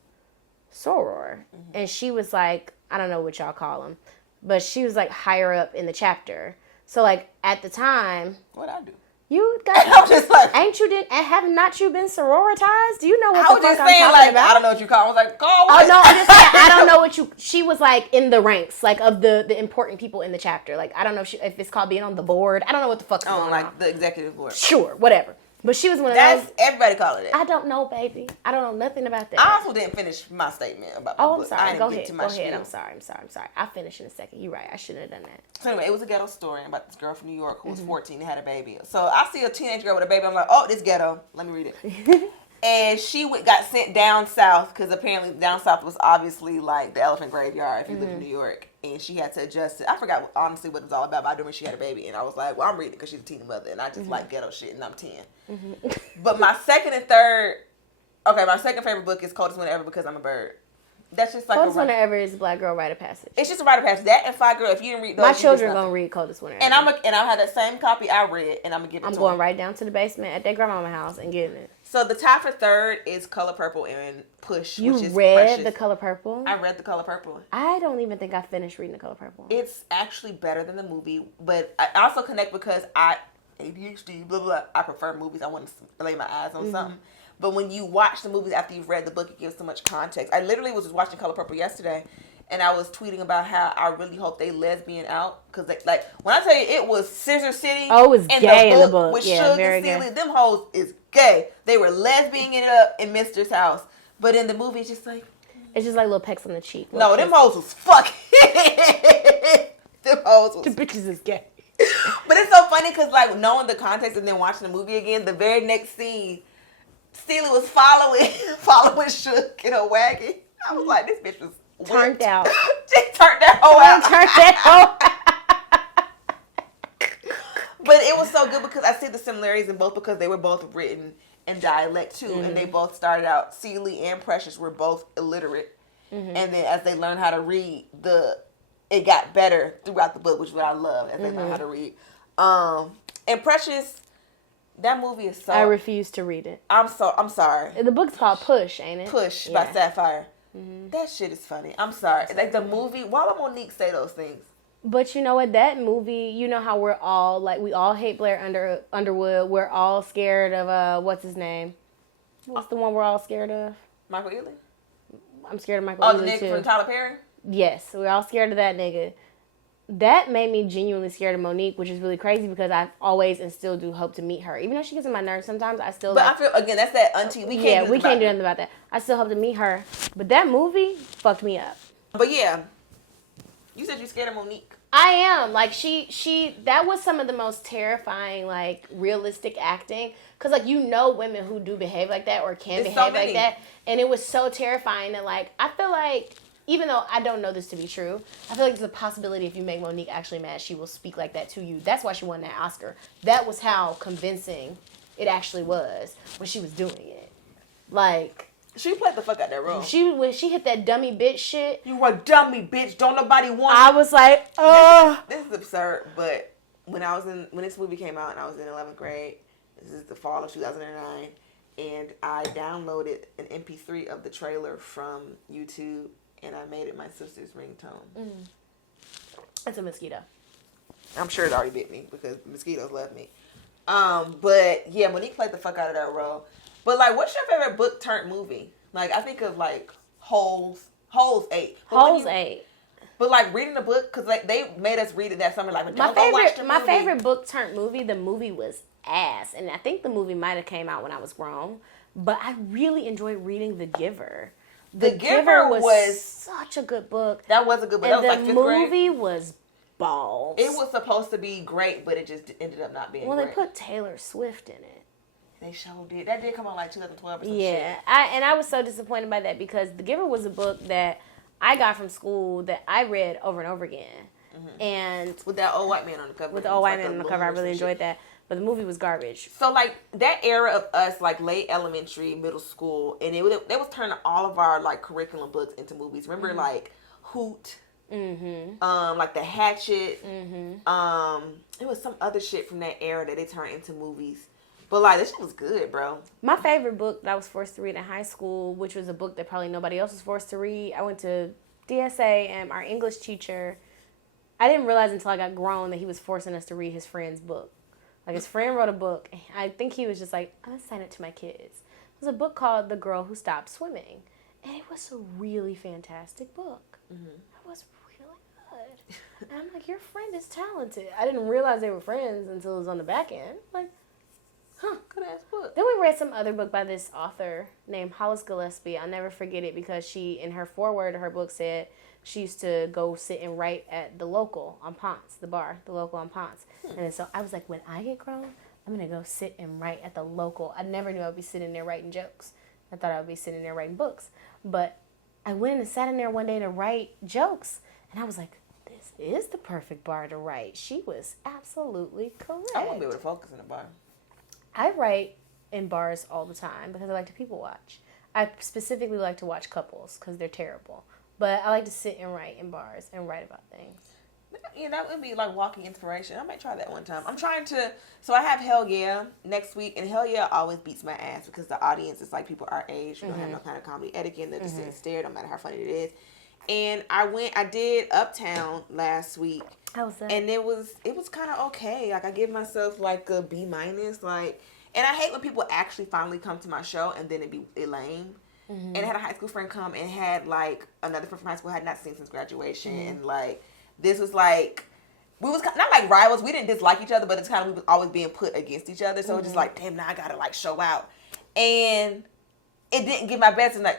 soror. Mm-hmm. And she was like, I don't know what y'all call them, but she was like higher up in the chapter. So like at the time. What'd I do? You got, I'm just like, have not you been sororitized? Do you know what the fuck I'm talking like, about? I don't know what you call it. I was like, go away. Oh, no, I'm just saying, I don't know what she was like in the ranks, like of the important people in the chapter. Like, I don't know if it's called being on the board. I don't know what the fuck's going on. Like the executive board. Sure, whatever. But she was one of those. That's everybody call it that. I don't know, baby. I don't know nothing about that. I also didn't finish my statement about my book. I'm sorry. Go ahead. Spiel. I'm sorry. I'll finish in a second. You're right. I shouldn't have done that. So anyway, it was a ghetto story about this girl from New York who was 14 and had a baby. So I see a teenage girl with a baby. I'm like, oh, this ghetto. Let me read it. And she got sent down south because apparently down south was obviously like the elephant graveyard if you live in New York. And she had to adjust it. I forgot honestly what it was all about, but I do when she had a baby. And I was like, well, I'm reading it because she's a teen mother. And I just like ghetto shit and I'm 10. But my second favorite book is Coldest Winter Ever because I'm a bird. That's just like Coldest Winter Ever is Black Girl Rite of Passage. It's just a rite of passage. That and Fly Girl. If you didn't read those, my children gonna read Coldest Winter Ever. And I'll have that same copy I read, and I'm gonna give it. I'm to going them. right down to the basement at their grandmama's house and getting it. So the tie for third is Color Purple and Push. You which is read Precious. The Color Purple? I read The Color Purple. I don't even think I finished reading The Color Purple. It's actually better than the movie, but I also connect because I ADHD, blah, blah, blah. I prefer movies. I want to lay my eyes on something. But when you watch the movies after you've read the book, it gives so much context. I literally was just watching Color Purple yesterday, and I was tweeting about how I really hope they lesbian out. Because, like, when I tell you it was Scissor City. Oh, it was gay in the book. With Yeah, Suge very and Celie, gay. them hoes is gay. They were lesbianing it up in Mister's house. But in the movie, it's just like... It's just like little pecks on the cheek. No, them hoes was fucking... them hoes was... The bitches is gay. But it's so funny because, like, knowing the context and then watching the movie again, the very next scene, Celie was following Suge in a wagon. I was like, this bitch was Turned out. She turned that hoe out. But it was so good because I see the similarities in both because they were both written in dialect too. And they both started out, Celie and Precious were both illiterate. And then as they learned how to read, it got better throughout the book, which is what I love as they learn how to read. And Precious, that movie is so... I refuse to read it. I'm sorry. The book's called Push, ain't it? Push by Sapphire. That shit is funny. I'm sorry. Like the movie, why would Monique say those things? But you know what? That movie, you know how we're all, like, we all hate Blair Underwood. We're all scared of, what's his name? What's the one we're all scared of? Michael Ealy? I'm scared of Michael Oh, the Ealy nigga too. from Tyler Perry? Yes, we're all scared of that nigga. That made me genuinely scared of Monique, which is really crazy because I always and still do hope to meet her. Even though she gets on my nerves sometimes, I still. But I feel, again, that's that auntie. We can't do nothing about that. I still hope to meet her. But that movie fucked me up. But yeah, you said you're scared of Monique. I am. Like, that was some of the most terrifying, like, realistic acting. Because, like, you know women who do behave like that or can behave like that. And it was so terrifying that, like, I feel like, even though I don't know this to be true, I feel like there's a possibility if you make Monique actually mad, she will speak like that to you. That's why she won that Oscar. That was how convincing it actually was when she was doing it. Like... She played the fuck out that role. When she hit that dummy bitch shit. You a dummy bitch. Don't nobody want I was like, This is absurd, but when this movie came out and I was in 11th grade, this is the fall of 2009, and I downloaded an MP3 of the trailer from YouTube, and I made it my sister's ringtone. It's a mosquito. I'm sure it already bit me because mosquitoes love me. But yeah, Monique played the fuck out of that role. But like, what's your favorite book turned movie? Like, I think of like Holes 8. Holes 8. But like reading the book, because like they made us read it that summer. Like, my favorite book turned movie. The movie was ass, and I think the movie might have came out when I was grown. But I really enjoyed reading The Giver. The Giver was such a good book. That was a good book. And that was the like 5th grade. movie was balls. It was supposed to be great, but it just ended up not being. Well, great. they put Taylor Swift in it. They showed it. That did come out like 2012 or some shit. I was so disappointed by that because The Giver was a book that I got from school that I read over and over again. Mm-hmm. And with that old white man on the cover. With the old white man on the cover, I really enjoyed that. But the movie was garbage. So like that era of us, like late elementary, middle school, and they was turning all of our like curriculum books into movies. Remember like Hoot, like The Hatchet. It was some other shit from that era that they turned into movies. But, like, this shit was good, bro. My favorite book that I was forced to read in high school, which was a book that probably nobody else was forced to read, I went to DSA, and our English teacher, I didn't realize until I got grown that he was forcing us to read his friend's book. Like, his friend wrote a book, and I think he was just like, I'm going to sign it to my kids. It was a book called The Girl Who Stopped Swimming, and it was a really fantastic book. It was really good. And I'm like, your friend is talented. I didn't realize they were friends until it was on the back end. Like, good ass book. Then we read some other book by this author named Hollis Gillespie. I'll never forget it because she, in her foreword of her book, said she used to go sit and write at the local on Ponce, the bar, the local on Ponce. And so I was like, when I get grown, I'm going to go sit and write at the local. I never knew I would be sitting there writing jokes. I thought I would be sitting there writing books. But I went and sat in there one day to write jokes. And I was like, this is the perfect bar to write. She was absolutely correct. I won't be able to focus in a bar. I write in bars all the time because I like to people watch. I specifically like to watch couples because they're terrible. But I like to sit and write in bars and write about things. Yeah, that would be like walking inspiration. I might try that one time. I'm trying to, so I have Hell Yeah next week, and Hell Yeah always beats my ass because the audience is like people our age. We don't have no kind of comedy etiquette, and they're just sitting and stare no matter how funny it is. And I did Uptown last week. How was that? And it was kind of okay. Like, I give myself like a B-, like, and I hate when people actually finally come to my show and then it be lame. And I had a high school friend come and had like another friend from high school I had not seen since graduation. And like, this was like, we was not like rivals. We didn't dislike each other, but it's kind of, we was always being put against each other. So it's just like, damn, now I gotta like show out. And it didn't give my best, and like,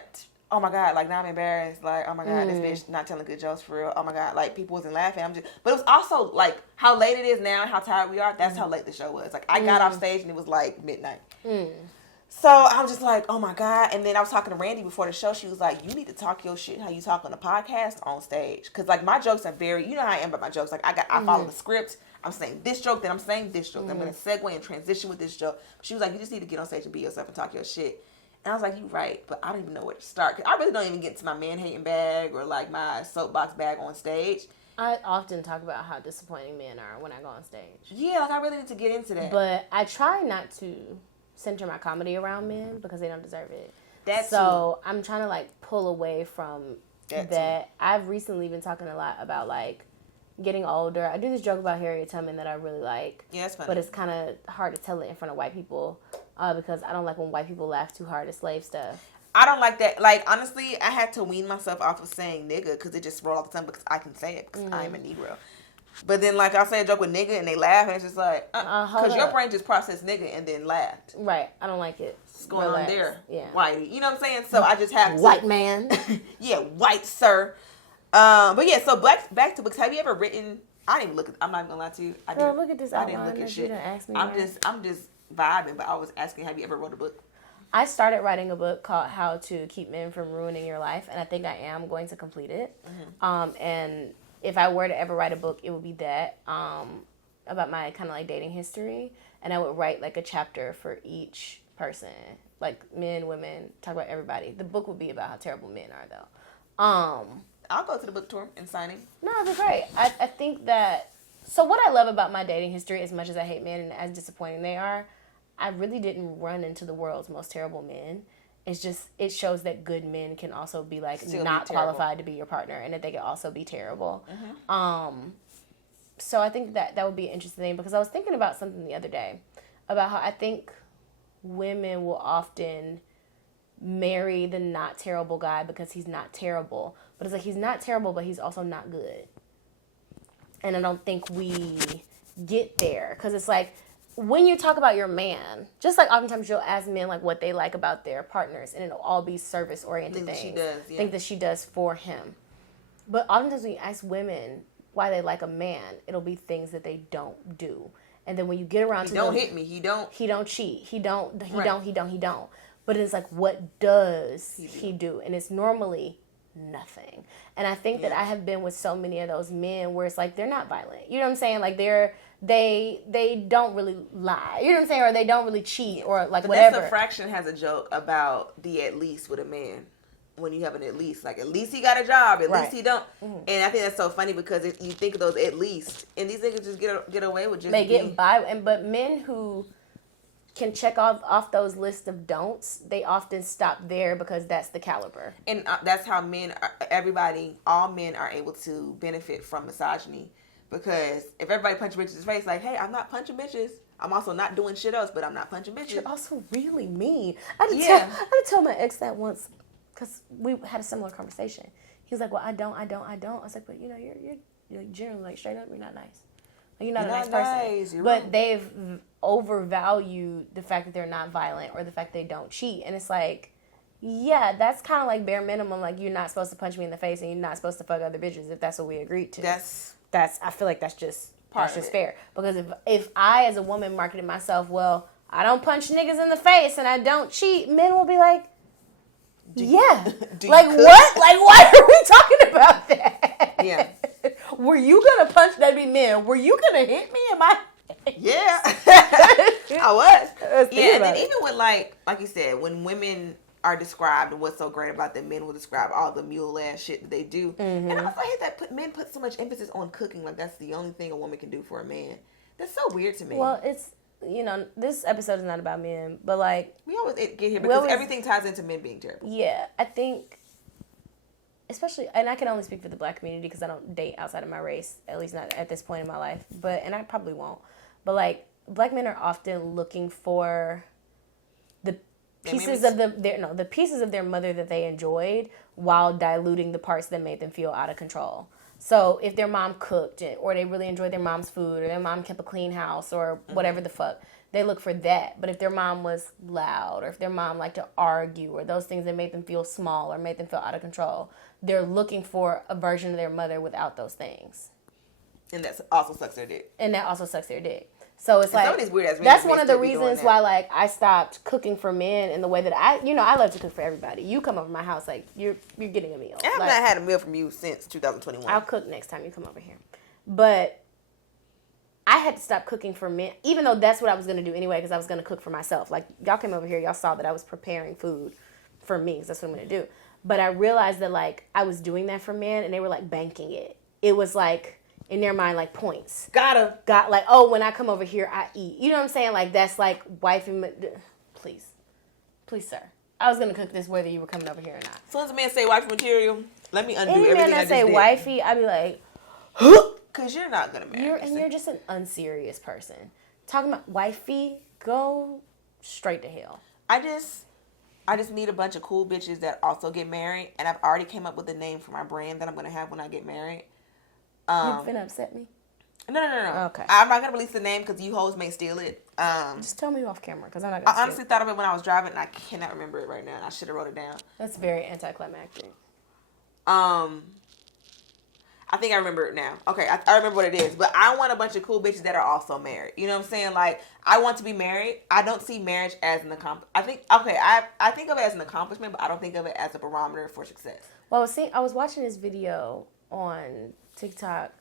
oh my God, like, now I'm embarrassed. Like, oh my God, this bitch not telling good jokes for real. Oh my God, like, people wasn't laughing. But it was also like how late it is now and how tired we are. That's how late the show was. Like, I got off stage and it was like midnight. So I was just like, oh my God. And then I was talking to Randy before the show. She was like, you need to talk your shit how you talk on the podcast on stage. Because like, my jokes are very, you know how I am about my jokes. Like, I follow the script. I'm saying this joke, then I'm saying this joke. I'm going to segue and transition with this joke. She was like, you just need to get on stage and be yourself and talk your shit. And I was like, you're right, but I don't even know where to start. 'Cause I really don't even get to my man-hating bag or like my soapbox bag on stage. I often talk about how disappointing men are when I go on stage. Yeah, like, I really need to get into that. But I try not to center my comedy around men because they don't deserve it. I'm trying to like pull away from that. I've recently been talking a lot about like getting older. I do this joke about Harriet Tubman that I really like. Yeah, it's funny. But it's kind of hard to tell it in front of white people because I don't like when white people laugh too hard at slave stuff. I don't like that. Like, honestly, I had to wean myself off of saying nigga because it just rolled off the tongue because I can say it because I'm a Negro. But then, like, I'll say a joke with nigga and they laugh and it's just like, because your brain just processed nigga and then laughed. Right. I don't like it. What's going on there? Yeah. Whitey. You know what I'm saying? So I just have to. White man. Yeah, white sir. But yeah, so back to books. Have you ever written? I didn't even look at. I'm not even gonna lie to you. Girl, look at this I didn't outline look at that shit. you done asked me. I'm just vibing, but I was asking, have you ever wrote a book? I started writing a book called How to Keep Men from Ruining Your Life, and I think I am going to complete it. And if I were to ever write a book, it would be that about my kind of like dating history, and I would write like a chapter for each person, like men, women, talk about everybody. The book would be about how terrible men are, though. I'll go to the book tour and signing. No, it'd be great. I think that. So what I love about my dating history, as much as I hate men and as disappointing they are, I really didn't run into the world's most terrible men. It's just, it shows that good men can also be like Still not be terrible. qualified to be your partner, and that they can also be terrible. So I think that would be an interesting thing, because I was thinking about something the other day about how I think women will often marry the not terrible guy because he's not terrible. But it's like, he's not terrible, but he's also not good. And I don't think we get there. Because it's like, when you talk about your man, just like oftentimes you'll ask men like what they like about their partners, and it'll all be service-oriented things. She does, yeah. Think that she does for him. But oftentimes when you ask women why they like a man, it'll be things that they don't do. And then when you get around to don't them, hit me. He don't cheat. He don't. Right. But it's like, what does he do? And it's normally nothing. And I think that I have been with so many of those men where it's like, they're not violent. You know what I'm saying? Like, they don't really lie. You know what I'm saying? Or they don't really cheat or like whatever. Vanessa Fraction has a joke about the at least with a man. When you have an at least, like, at least he got a job, at least he don't. And I think that's so funny, because if you think of those at least, and these niggas just get away with just get by. But men who can check off those lists of don'ts, they often stop there because that's the caliber. And that's how all men are able to benefit from misogyny. Because if everybody punches bitches in the face, like, hey, I'm not punching bitches. I'm also not doing shit else, but I'm not punching bitches. You're also really mean. I had to tell my ex that once, because we had a similar conversation. He was like, well, I don't. I was like, but you're generally, like, straight up, you're not nice. Like, you're not a nice person. But they've overvalued the fact that they're not violent or the fact they don't cheat. And it's like, yeah, that's kind of like bare minimum. Like, you're not supposed to punch me in the face and you're not supposed to fuck other bitches if that's what we agreed to. I feel like that's just fair. Because if I, as a woman, marketed myself, well, I don't punch niggas in the face and I don't cheat, men will be like, like, what? Like, why are we talking about that? Yeah. Were you going to punch? That'd be men. Were you going to hit me in my... Yeah. I was. Yeah, and then it. even with, like you said, when women are described, and what's so great about them, men will describe all the mule-ass shit that they do. And I also hate that men put so much emphasis on cooking, like that's the only thing a woman can do for a man. That's so weird to me. Well, it's... this episode is not about men, but like... We always get here because everything ties into men being terrible. Yeah, I think, especially, and I can only speak for the black community because I don't date outside of my race, at least not at this point in my life, and I probably won't. But like, black men are often looking for the pieces of the pieces of their mother that they enjoyed while diluting the parts that made them feel out of control. So if their mom cooked or they really enjoyed their mom's food or their mom kept a clean house or whatever the fuck, they look for that. But if their mom was loud or if their mom liked to argue or those things that made them feel small or made them feel out of control, they're looking for a version of their mother without those things. And that also sucks their dick. So it's like, that's one of the reasons that. why, like, I stopped cooking for men in the way that I love to cook for everybody. You come over to my house, like, you're getting a meal. I have not had a meal from you since 2021. I'll cook next time you come over here. But I had to stop cooking for men, even though that's what I was going to do anyway, because I was going to cook for myself. Like, y'all came over here, y'all saw that I was preparing food for me, because that's what I'm going to do. But I realized that, like, I was doing that for men, and they were, like, banking it. It was, like... in their mind, like, points. Got like, oh, when I come over here, I eat. You know what I'm saying? Like, that's like wifey. Please, sir. I was gonna cook this whether you were coming over here or not. As soon as a man say wifey material, let me undo everything man that I just say did. Wifey, I'd be like, because you're not gonna marry. You're just an unserious person. Talking about wifey, go straight to hell. I I just need a bunch of cool bitches that also get married, and I've already came up with a name for my brand that I'm gonna have when I get married. You finna upset me? No. Okay. I'm not gonna release the name because you hoes may steal it. Just tell me off camera, because I'm not gonna I honestly thought of it when I was driving, and I cannot remember it right now. I should have wrote it down. That's very anticlimactic. I think I remember it now. Okay, I remember what it is. But I want a bunch of cool bitches that are also married. You know what I'm saying? Like, I want to be married. I don't see marriage as an accomplishment. I think of it as an accomplishment, but I don't think of it as a barometer for success. Well, I was watching this video on TikTok,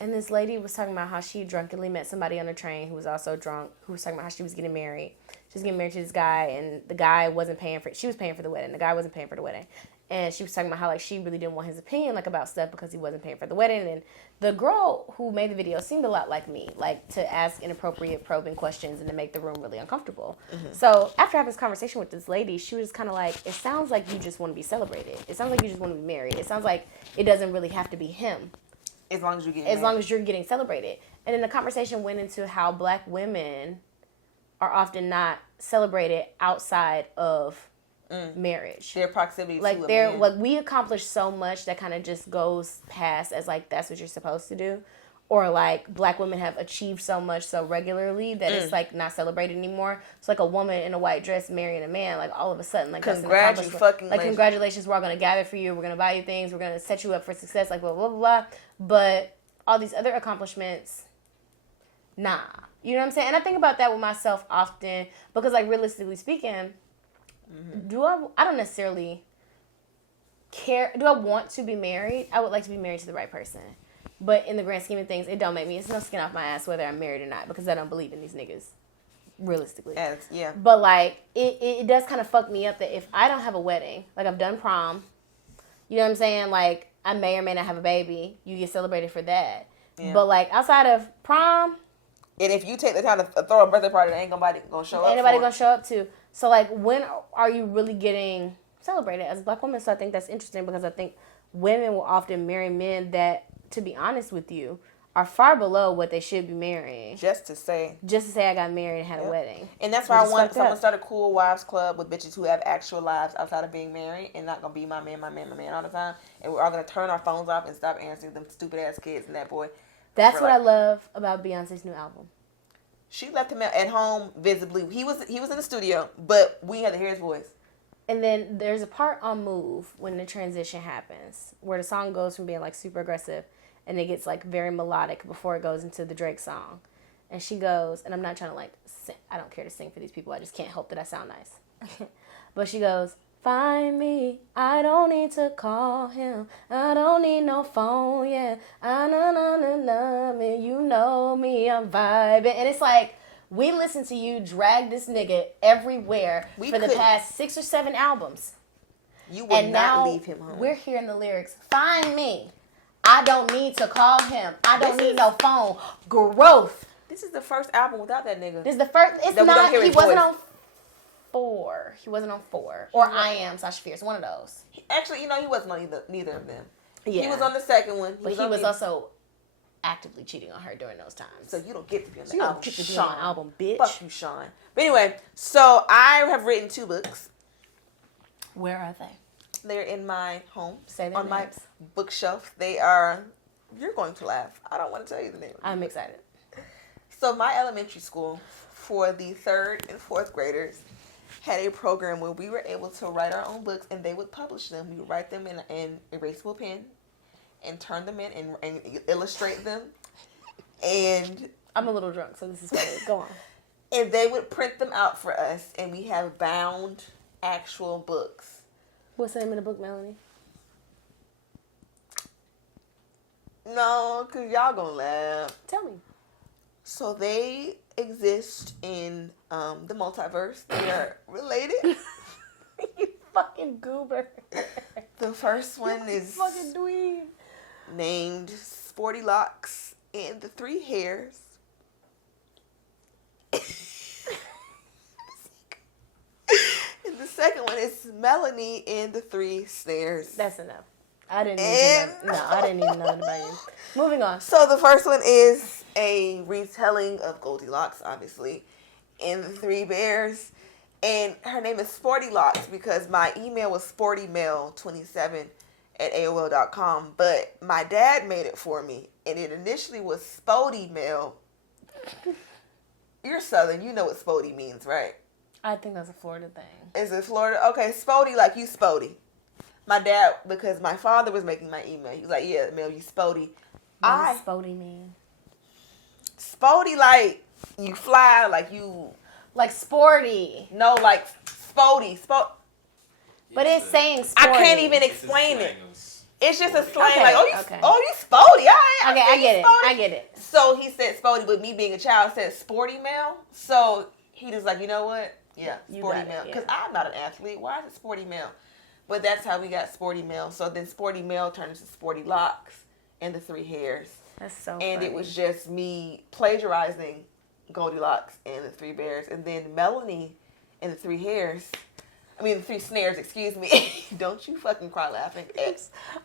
and this lady was talking about how she drunkenly met somebody on a train who was also drunk, who was talking about how she was getting married. She was getting married to this guy, and the guy wasn't paying for it. She was paying for the wedding. The guy wasn't paying for the wedding. And she was talking about how, like, she really didn't want his opinion, like, about stuff because he wasn't paying for the wedding. And the girl who made the video seemed a lot like me, like, to ask inappropriate probing questions and to make the room really uncomfortable. Mm-hmm. So after having this conversation with this lady, she was kind of like, it sounds like you just want to be celebrated. It sounds like you just want to be married. It sounds like it doesn't really have to be him. As long as you get As long as you're getting celebrated. And then the conversation went into how black women are often not celebrated outside of marriage. Their proximity like to a they're man. like we accomplish so much that kind of just goes past as like that's what you're supposed to do, or like black women have achieved so much so regularly that it's like not celebrated anymore. It's like a woman in a white dress marrying a man, like all of a sudden, like that's an accomplishment. Like congratulations, we're all gonna gather for you, we're gonna buy you things, we're gonna set you up for success, like blah blah blah blah. But all these other accomplishments, nah. You know what I'm saying? And I think about that with myself often because, like, realistically speaking, I don't necessarily care. Do I want to be married? I would like to be married to the right person. But in the grand scheme of things, it don't make me. It's no skin off my ass whether I'm married or not because I don't believe in these niggas. Realistically. Yeah. But, like, it does kind of fuck me up that if I don't have a wedding, like, I've done prom, you know what I'm saying? Like, I may or may not have a baby. You get celebrated for that. Yeah. But, like, outside of prom... And if you take the time to throw a birthday party, ain't nobody gonna show up. Ain't nobody gonna show up to. So, like, when are you really getting celebrated as a black woman? So I think that's interesting because I think women will often marry men that, to be honest with you, are far below what they should be marrying. Just to say I got married and had a wedding. And that's why I want someone to start a cool wives club with bitches who have actual lives outside of being married and not gonna be my man all the time. And we're all gonna turn our phones off and stop answering them stupid ass kids and that boy. That's what I love about Beyonce's new album. She left him at home visibly. He was in the studio, but we had to hear his voice. And then there's a part on Move when the transition happens where the song goes from being like super aggressive and it gets like very melodic before it goes into the Drake song. And she goes, and I'm not trying to like sing, I don't care to sing for these people. I just can't help that I sound nice. But she goes, find me, I don't need to call him, I don't need no phone, yeah, me, you know me, I'm vibing, and it's like, we listen to you drag this nigga everywhere the past 6 or 7 albums. You would not leave him home. We're hearing the lyrics, find me, I don't need to call him, I don't need no phone, growth. This is the first album without that nigga. This is the first, it's not, he wasn't on 4. He wasn't on 4. Or I Am, Sasha Fierce. One of those. Actually, he wasn't on neither of them. Yeah. He was on the second one. But he was also actively cheating on her during those times. So you don't get to be on the album. You don't get to be on the album, bitch. Fuck you, Sean. But anyway, so I have written 2 books. Where are they? They're in my home. Say their on names. My bookshelf. They are, you're going to laugh. I don't want to tell you the name. I'm excited. So my elementary school, for the 3rd and 4th graders, had a program where we were able to write our own books and they would publish them. We would write them in an erasable pen and turn them in and illustrate them. And I'm a little drunk, so this is funny. Go on. And they would print them out for us, and we have bound actual books. What's the name of the book, Melanie? No, because y'all gonna laugh. Tell me. So they exist in the multiverse. They are related. You fucking goober. The first one is fucking dweeb. Named Sporty Locks and the 3 Hairs. And the second one is Melanie and the 3 Snares. That's enough. I didn't even know that about you. Moving on. So the first one is a retelling of Goldilocks, obviously, and the 3 Bears. And her name is Sporty Locks because my email was sportymail27@AOL.com. But my dad made it for me. And it initially was Spody Mail. You're Southern. You know what Spody means, right? I think that's a Florida thing. Is it Florida? Okay, Spody, like you Spody. My dad, because my father was making my email. He was like, yeah, mail you Spody. What does Spody mean? Spody, like you fly, like you... Like sporty. No, like Spody. But it's saying sporty. I can't even explain it. It's just a slang, Okay, like, you Spody. I get it. Spody. I get it. So he said Spody, but me being a child said Sporty Mail. So he just like, you know what? Yeah, Sporty Mail. Because I'm not an athlete. Why is it Sporty Mail? But that's how we got Sporty Mail. So then Sporty Mail turned into Sporty Locks and the 3 hairs. That's so And funny. it was just me plagiarizing Goldilocks and the 3 bears. And then Melanie and the 3 hairs. I mean, the 3 snares, excuse me. Don't you fucking cry laughing.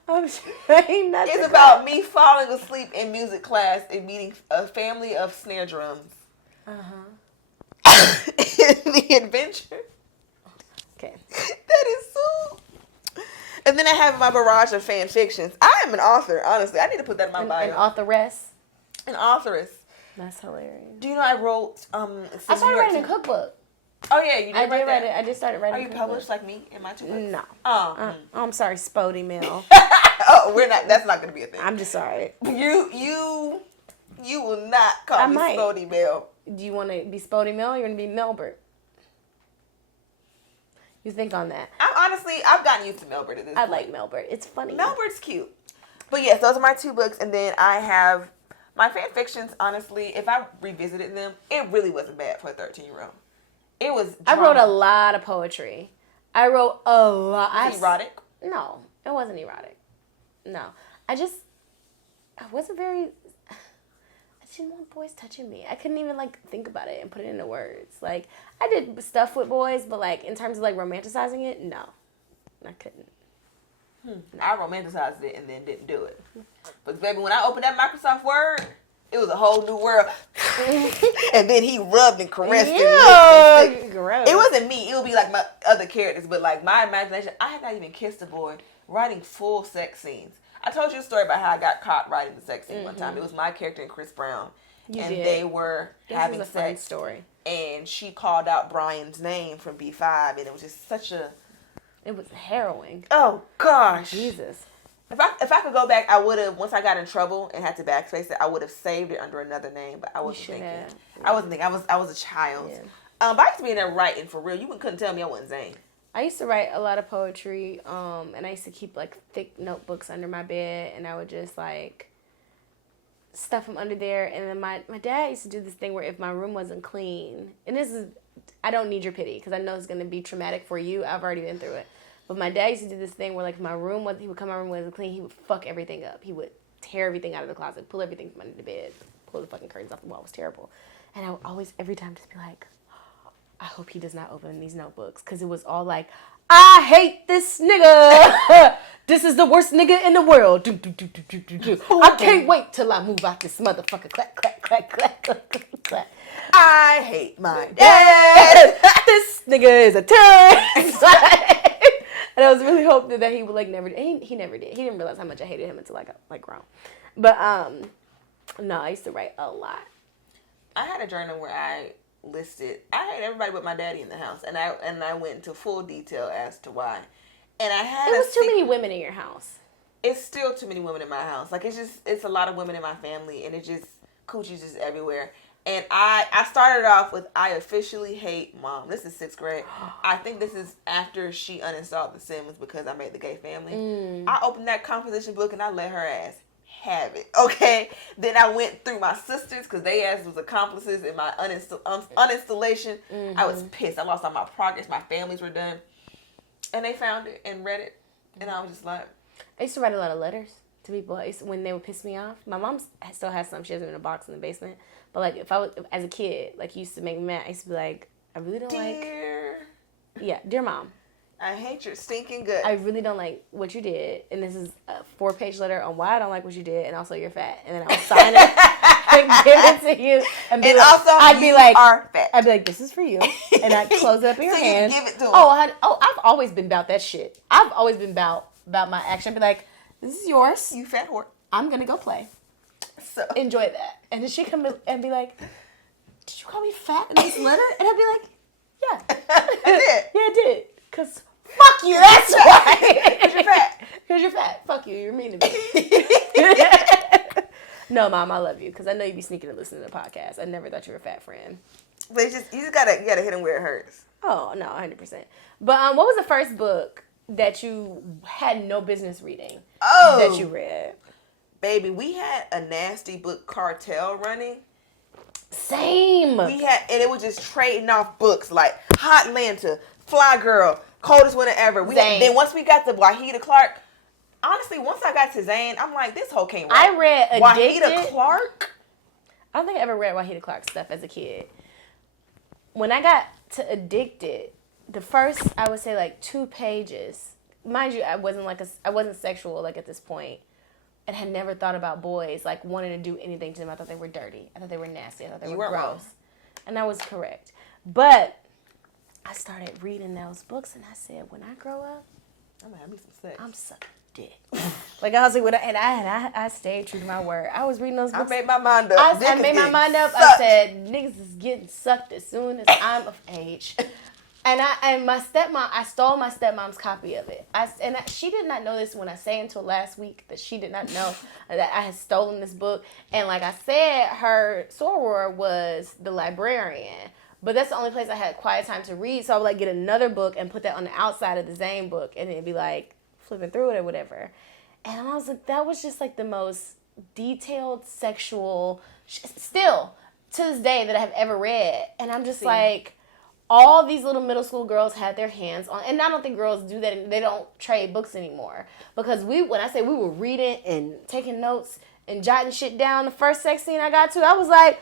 I'm trying not It's to about me falling asleep in music class and meeting a family of snare drums. The adventure. Okay. That is so... And then I have my barrage of fan fictions. I am an author, honestly. I need to put that in my bio. An authoress. An authoress. That's hilarious. Do you know I wrote... I started writing a cookbook. Oh, yeah, you did I write did that. write it. I just started writing. Are you published like me in my 2 books? No. Oh. I'm sorry, Spody Mail. Oh, we're not. That's not going to be a thing. I'm just sorry. You will not call I me might. Spody Mail. Do you want to be Spody Mail or you want to be Melbert? You think on that. I've gotten used to Melbert at this I point. like Melbert. It's funny. Melbert's cute. But yes, those are my 2 books. And then I have my fan fictions, honestly, if I revisited them, it really wasn't bad for a 13-year-old. It was drama. I wrote a lot of poetry. I wrote a lot. Was it erotic? No, it wasn't erotic. No. I wasn't very... I didn't want boys touching me. I couldn't even, think about it and put it into words. I did stuff with boys, but, in terms of, romanticizing it, no. I couldn't. I romanticized it and then didn't do it. But, baby, when I opened that Microsoft Word, it was a whole new world. And then he rubbed and caressed Yeah, gross. It wasn't me. It would be, my other characters. But, my imagination, I had not even kissed a boy writing full sex scenes. I told you a story about how I got caught writing the sex scene one time. It was my character and Chris Brown. They were having sex. Fun story. And she called out Brian's name from B5. And it was just such a... It was harrowing. Oh, gosh. Jesus. If I could go back, I would have, once I got in trouble and had to backspace it, I would have saved it under another name. But I wasn't thinking. Have. I wasn't thinking. I was a child. Yeah. But I used to be in there writing for real. You couldn't tell me I wasn't Zane. I used to write a lot of poetry, and I used to keep thick notebooks under my bed, and I would just stuff them under there. And then my dad used to do this thing where if my room wasn't clean, and I don't need your pity because I know it's gonna be traumatic for you. I've already been through it. But my dad used to do this thing where he would come my room wasn't clean, he would fuck everything up. He would tear everything out of the closet, pull everything from under the bed, pull the fucking curtains off the wall. It was terrible. And I would always, every time, just be like, I hope he does not open these notebooks. Because it was all I hate this nigga. This is the worst nigga in the world. Do, do, do, do, do, do, do. I can't wait till I move out this motherfucker. Clack, clack, clack, clack, clack, clack, clack. I hate my dad. This nigga is a terrorist. And I was really hoping that he would never. He never did. He didn't realize how much I hated him until I got grown. But no, I used to write a lot. I had a journal where I listed. I had everybody but my daddy in the house, and I went into full detail as to why. And I had. It was too many women in your house. It's still too many women in my house. It's a lot of women in my family, and coochie's just everywhere. And I started off with, I officially hate mom. This is 6th grade. I think this is after she uninstalled The Sims because I made the gay family. I opened that composition book and I let her ass have it. Okay? Then I went through my sisters because they ass was accomplices in my uninstallation. I was pissed. I lost all my progress. My families were done. And they found it and read it. And I was just like. I used to write a lot of letters to people when they would piss me off. My mom still has some. She has them in a box in the basement. But if I was, as a kid, used to make me mad, I used to be like, I really don't dear mom. I hate your stinking gut. I really don't like what you did. And this is a 4-page letter on why I don't like what you did. And also you're fat. And then I would sign it. I'd give it to you, and And also, I'd be you like, are fat. I'd be like, this is for you, and I'd close it up in your So hand. you give it to him. I've always been about that shit. I've always been about my action. I'd be like, this is yours. You fat whore. I'm gonna go play. So Enjoy that. And then she come and be like, did you call me fat in this letter? And I'd be like, yeah. I did. Yeah, I did. Cause fuck you, that's why. Cause you're fat. Cause you're fat. Fuck you, you're mean to me. No, Mom, I love you. Cause I know you be sneaking and listening to the podcast. I never thought you were a fat friend. But it's just you gotta hit him where it hurts. Oh, no, 100%. But what was the first book that you had no business reading that you read? Baby, we had a nasty book cartel running. Same. We had, and it was just trading off books like Hot Lanta, Fly Girl, Coldest Winter Ever. Then once we got to Wahida Clark, honestly, once I got to Zane, I'm like, this whole can't work. I read Addicted. Wahida Clark? I don't think I ever read Wahida Clark stuff as a kid. When I got to Addicted, the first, I would say, like 2 pages. Mind you, I wasn't sexual like at this point, and had never thought about boys like wanting to do anything to them. I thought they were dirty. I thought they were nasty. I thought they were gross. Wrong. And I was correct. But I started reading those books, and I said, when I grow up, I'm gonna have me some sex. I'm sucking dick. Like I was like, I stayed true to my word. I was reading those books. I made my mind up. I made my mind up. I said, niggas is getting sucked as soon as I'm of age. And my stepmom, I stole my stepmom's copy of it. She did not know this when I say until last week that she did not know that I had stolen this book. And like I said, her soror was the librarian. But that's the only place I had quiet time to read. So I would like get another book and put that on the outside of the Zane book. And it'd be like flipping through it or whatever. And I was like, that was just like the most detailed sexual, still to this day, that I have ever read. And I'm just like, all these little middle school girls had their hands on, and I don't think girls do that. They don't trade books anymore, because when I say we were reading and taking notes and jotting shit down, the first sex scene I got to, I was like,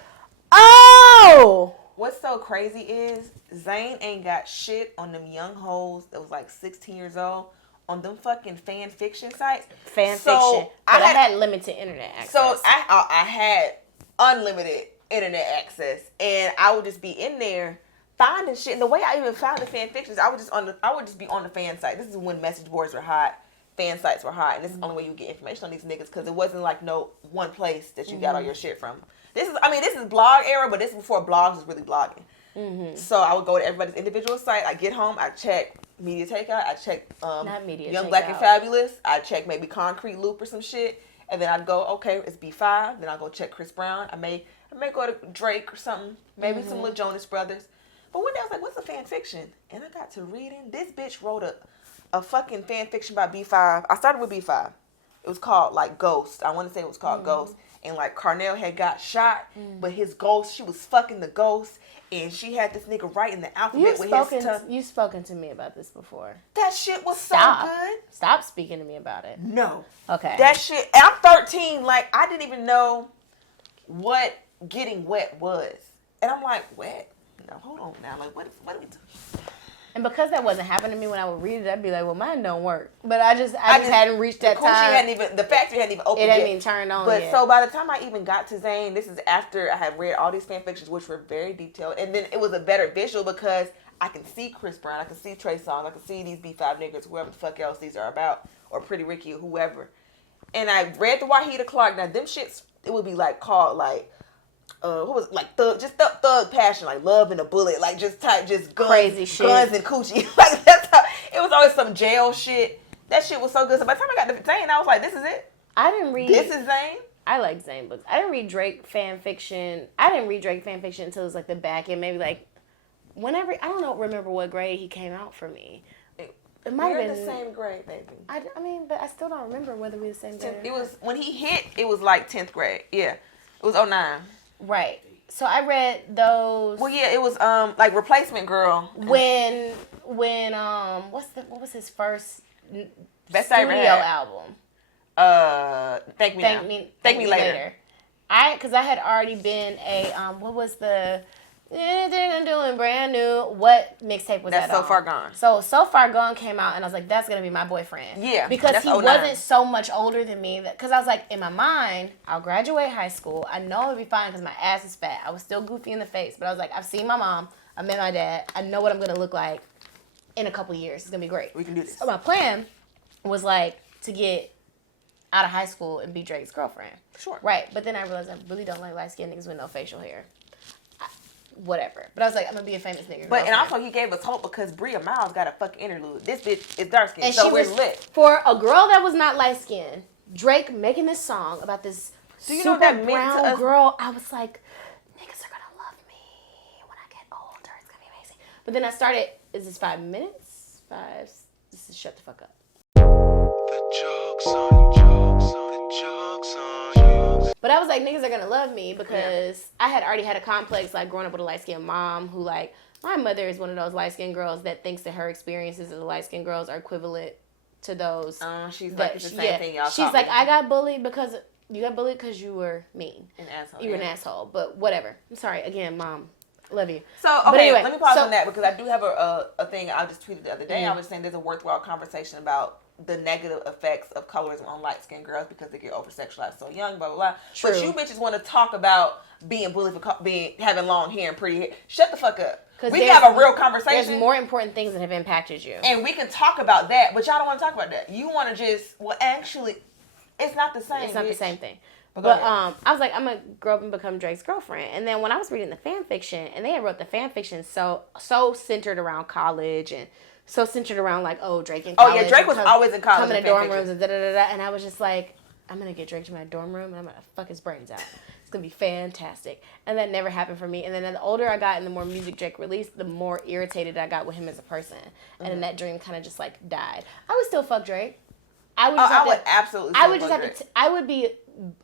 oh. What's so crazy is Zane ain't got shit on them young hoes that was like 16 years old on them fucking fan fiction sites. Fan fiction. But I had limited internet access. So I had unlimited internet access, and I would just be in there finding shit. And the way I even found the fan fictions, I would just be on the fan site. This is when message boards were hot, fan sites were hot, and this is the only way you get information on these niggas, because it wasn't like no one place that you got all your shit from. This is blog era, but this is before blogs was really blogging. Mm-hmm. So I would go to everybody's individual site. I get home, I check Media Takeout, I check Young Black and Fabulous, I check maybe Concrete Loop or some shit, and then I'd go, okay, it's B5. Then I'll go check Chris Brown. I may go to Drake or something, maybe some little Jonas Brothers. But one day I was like, what's a fan fiction? And I got to reading. This bitch wrote a fucking fan fiction by B5. I started with B5. It was called like Ghost. I want to say it was called Ghost. And like Carnell had got shot, but his ghost, she was fucking the ghost, and she had this nigga writing the alphabet with his tongue. You've spoken to me about this before. That shit was so good. Stop speaking to me about it. No. Okay. That shit, and I'm 13, like I didn't even know what getting wet was. And I'm like, wet? No, hold on now. Like, what are we doing? And because that wasn't happening to me when I would read it, I'd be like, well, mine don't work. But I just hadn't reached that time. The factory hadn't even opened yet. It hadn't even turned on But yet. so by the time I even got to Zane, this is after I had read all these fan fictions, which were very detailed. And then it was a better visual because I can see Chris Brown, I can see Trey Songz, I can see these B5 niggas, whoever the fuck else these are about, or Pretty Ricky or whoever. And I read the Wahida Clark. Now, them shits, it would be like called like, what was it? Like thug passion, like love and a bullet, like just guns, crazy shit, guns and coochie. Like that's how it was. Always some jail shit. That shit was so good. So by the time I got to Zane, I was like, this is it. I didn't read. This is Zane. I like Zane books. I didn't read Drake fan fiction. I didn't read Drake fan fiction until it was like the back end, maybe like whenever. I don't remember what grade he came out for me. It might have been the same grade, baby. I mean, but I still don't remember whether we were the same grade. It was when he hit. It was like 10th grade. Yeah, it was 09. Right. So I read those. Well, yeah, it was like Replacement Girl. When what was his first Best studio album? Thank Me Later. Because I had already been a what was the Doing brand new. What mixtape was that? That's So on? Far Gone. So Far Gone came out, and I was like, that's gonna be my boyfriend. Yeah, because that's he 09. wasn't so much older than me. Because I was like, in my mind, I'll graduate high school. I know it'll be fine because my ass is fat. I was still goofy in the face, but I was like, I've seen my mom. I met my dad. I know what I'm gonna look like in a couple years. It's gonna be great. We can do this. So my plan was like to get out of high school and be Drake's girlfriend. Sure. Right, but then I realized I really don't like light skinned niggas with no facial hair. Whatever. But I was like, I'm gonna be a famous nigga. But, and girlfriend. also, he gave us hope because Bria Miles got a fucking interlude. This bitch is dark skinned, And so she we're was lit. for a girl that was not light skinned. Drake making this song about this Do you super know what that meant to brown us? girl. I was like, niggas are gonna love me when I get older. It's gonna be amazing. But then I started. Is this 5 minutes? This is shut the fuck up. The joke's on you. The joke's on you. But I was like, niggas are gonna love me because I had already had a complex, like growing up with a light skinned mom who, like, my mother is one of those light skinned girls that thinks that her experiences as a light skinned girls are equivalent to those. She's that, like, it's the same thing y'all She's taught like, me. I got bullied because you were mean. An asshole. You were an asshole, but whatever. I'm sorry. Again, Mom, love you. So, But okay, anyway, let me pause so- on that because I do have a thing I just tweeted the other day. Mhm. I was saying there's a worthwhile conversation about the negative effects of colorism on light-skinned girls because they get over-sexualized so young, blah, blah, blah. True. But you bitches want to talk about being bullied for having long hair and pretty hair. Shut the fuck up. We can there's- have a real conversation. There's more important things that have impacted you. And we can talk about that, but y'all don't want to talk about that. You want to just, well, actually, it's not the same. It's not the bitch. same thing. But But go ahead. I was like, I'm gonna grow up and become Drake's girlfriend. And then when I was reading the fan fiction, and they had wrote the fan fiction so centered around college and so centered around like, oh, Drake in Oh, college. yeah, Drake and was always in college coming in to fan dorm fiction. rooms and da-da-da-da. And I was just like, I'm gonna get Drake to my dorm room and I'm gonna fuck his brains out. It's gonna be fantastic. And that never happened for me. And then the older I got and the more music Drake released, the more irritated I got with him as a person. And then that dream kind of just like died. I would still fuck Drake. I would just have I would to, absolutely. I would just fuck have Drake. to.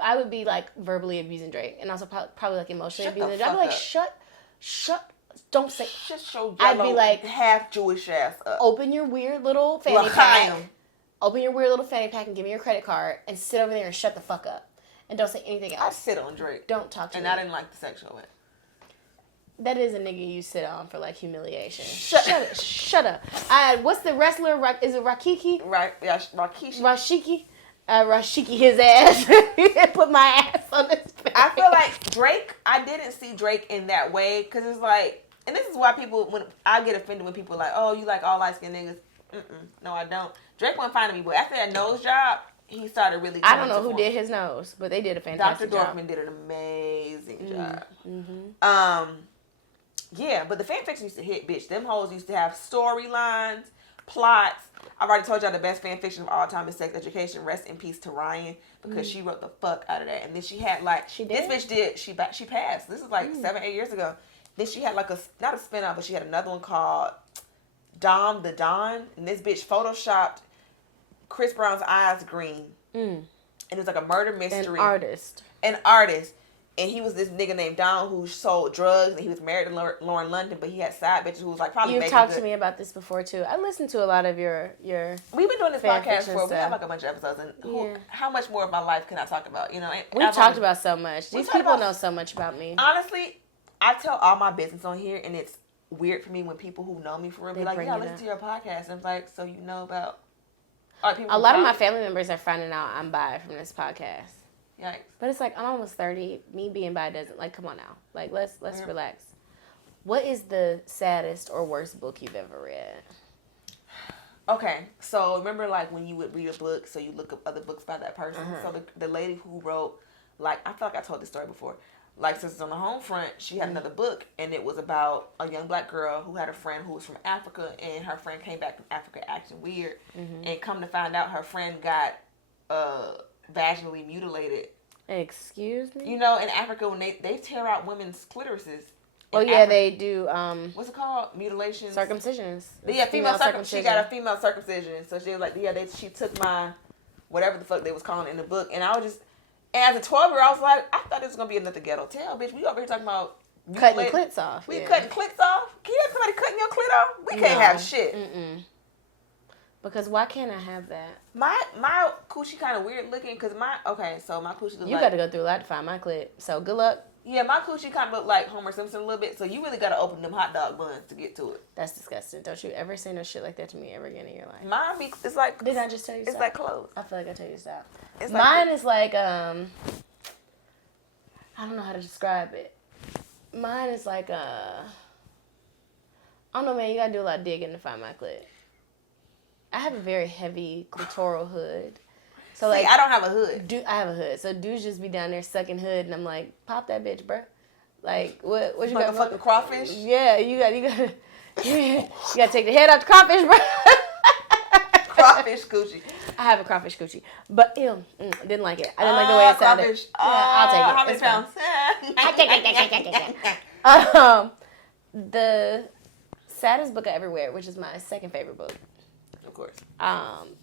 I would be like verbally abusing Drake, and also probably like emotionally Shut the abusing Drake. I'd be like, fuck shut, don't say. Just show I'd be Jello like, half Jewish ass up. Open your weird little fanny L'chaim. pack. Open your weird little fanny pack and give me your credit card, and sit over there and shut the fuck up, and don't say anything I else. sit on Drake. Don't talk to And me. I didn't like the sexual way. That is a nigga you sit on for like humiliation. Shut up. What's the wrestler? Is it Rakiki? Right? Yeah, Rakisha. Rashiki? Rashiki his ass. Put my ass on his face. I feel like Drake, I didn't see Drake in that way because it's like, and this is why when I get offended when people are like, oh, you like all light-skinned niggas. No, I don't. Drake wasn't finding me, but after that nose job, he started really I don't know who did his nose, but they did a Dr. fantastic job. Dorfman did an amazing job. Mm-hmm. Yeah, but the fan fiction used to hit, bitch. Them hoes used to have storylines, plots. I've already told y'all the best fan fiction of all time is Sex Education. Rest in peace to Ryan because she wrote the fuck out of that. And then she had like She this did? bitch did she passed. This is like 7-8 years ago. Then she had like not a spinoff, but she had another one called Dom the Don, and this bitch photoshopped Chris Brown's eyes green, and it was like a murder mystery. An artist. And he was this nigga named Don who sold drugs, and he was married to Lauren London, but he had side bitches who was like probably You've making talked good. to me about this before too. I listened to a lot of your. We've been doing this fan podcast fiction for we have stuff. like a bunch of episodes, and Yeah. how much more of my life can I talk about? You know, We've talked about so much. We've These talked people about- know so much about me. Honestly, I tell all my business on here, and it's weird for me when people who know me for real be They like, bring "Yeah, it listen up. to your podcast," and I'm like, "So you know about?" All right, people A from lot of my college? family members are finding out I'm bi from this podcast. Yikes. But it's like I'm almost 30. Me being bi doesn't like. Come on now. Like let's Yeah. relax. What is the saddest or worst book you've ever read? Okay, so remember like when you would read a book, so you look up other books by that person. Uh-huh. So the lady who wrote, like, I feel like I told this story before. Like, Sisters on the Home Front, she had another book, and it was about a young black girl who had a friend who was from Africa, and her friend came back from Africa acting weird, and come to find out her friend got vaginally mutilated. Excuse me? You know, in Africa, when they tear out women's clitorises. Oh in yeah, Africa- they do What's it called? Mutilations? circumcisions. Yeah, female circumcision. She circumcision. got a female circumcision. So she was like, yeah, she took my, whatever the fuck they was calling it in the book. And I was just, and as a 12-year-old, I was like, I thought this was going to be another ghetto tale, bitch. We over here talking about Cutting mutilated- clits off. We yeah. cutting clits off? Can you have somebody cutting your clit off? We can't No. have shit. Mm-mm. Because why can't I have that? My coochie kind of weird looking because so my coochie looks You like. got to go through a lot to find my clit. So good luck. Yeah, my coochie kind of look like Homer Simpson a little bit, so you really got to open them hot dog buns to get to it. That's disgusting. Don't you ever say no shit like that to me ever again in your life. Mine, it's like... Didn't I just tell you It's stop? like clothes. I feel like I tell you stop. It's Mine like is like, I don't know how to describe it. Mine is like, I don't know, man. You got to do a lot of digging to find my clit. I have a very heavy clitoral hood. So like, I don't have a hood. I have a hood. So dudes just be down there sucking hood, and I'm like, pop that bitch, bruh. Like, what you got? Motherfucking crawfish? Yeah, you gotta take the head off the crawfish, bruh. Crawfish coochie. I have a crawfish coochie, but ew, didn't like it. I didn't like the way it sounded. Crawfish. Yeah, I'll take it. How many It's fine. pounds? The saddest book I ever read, which is my second favorite book, Of course.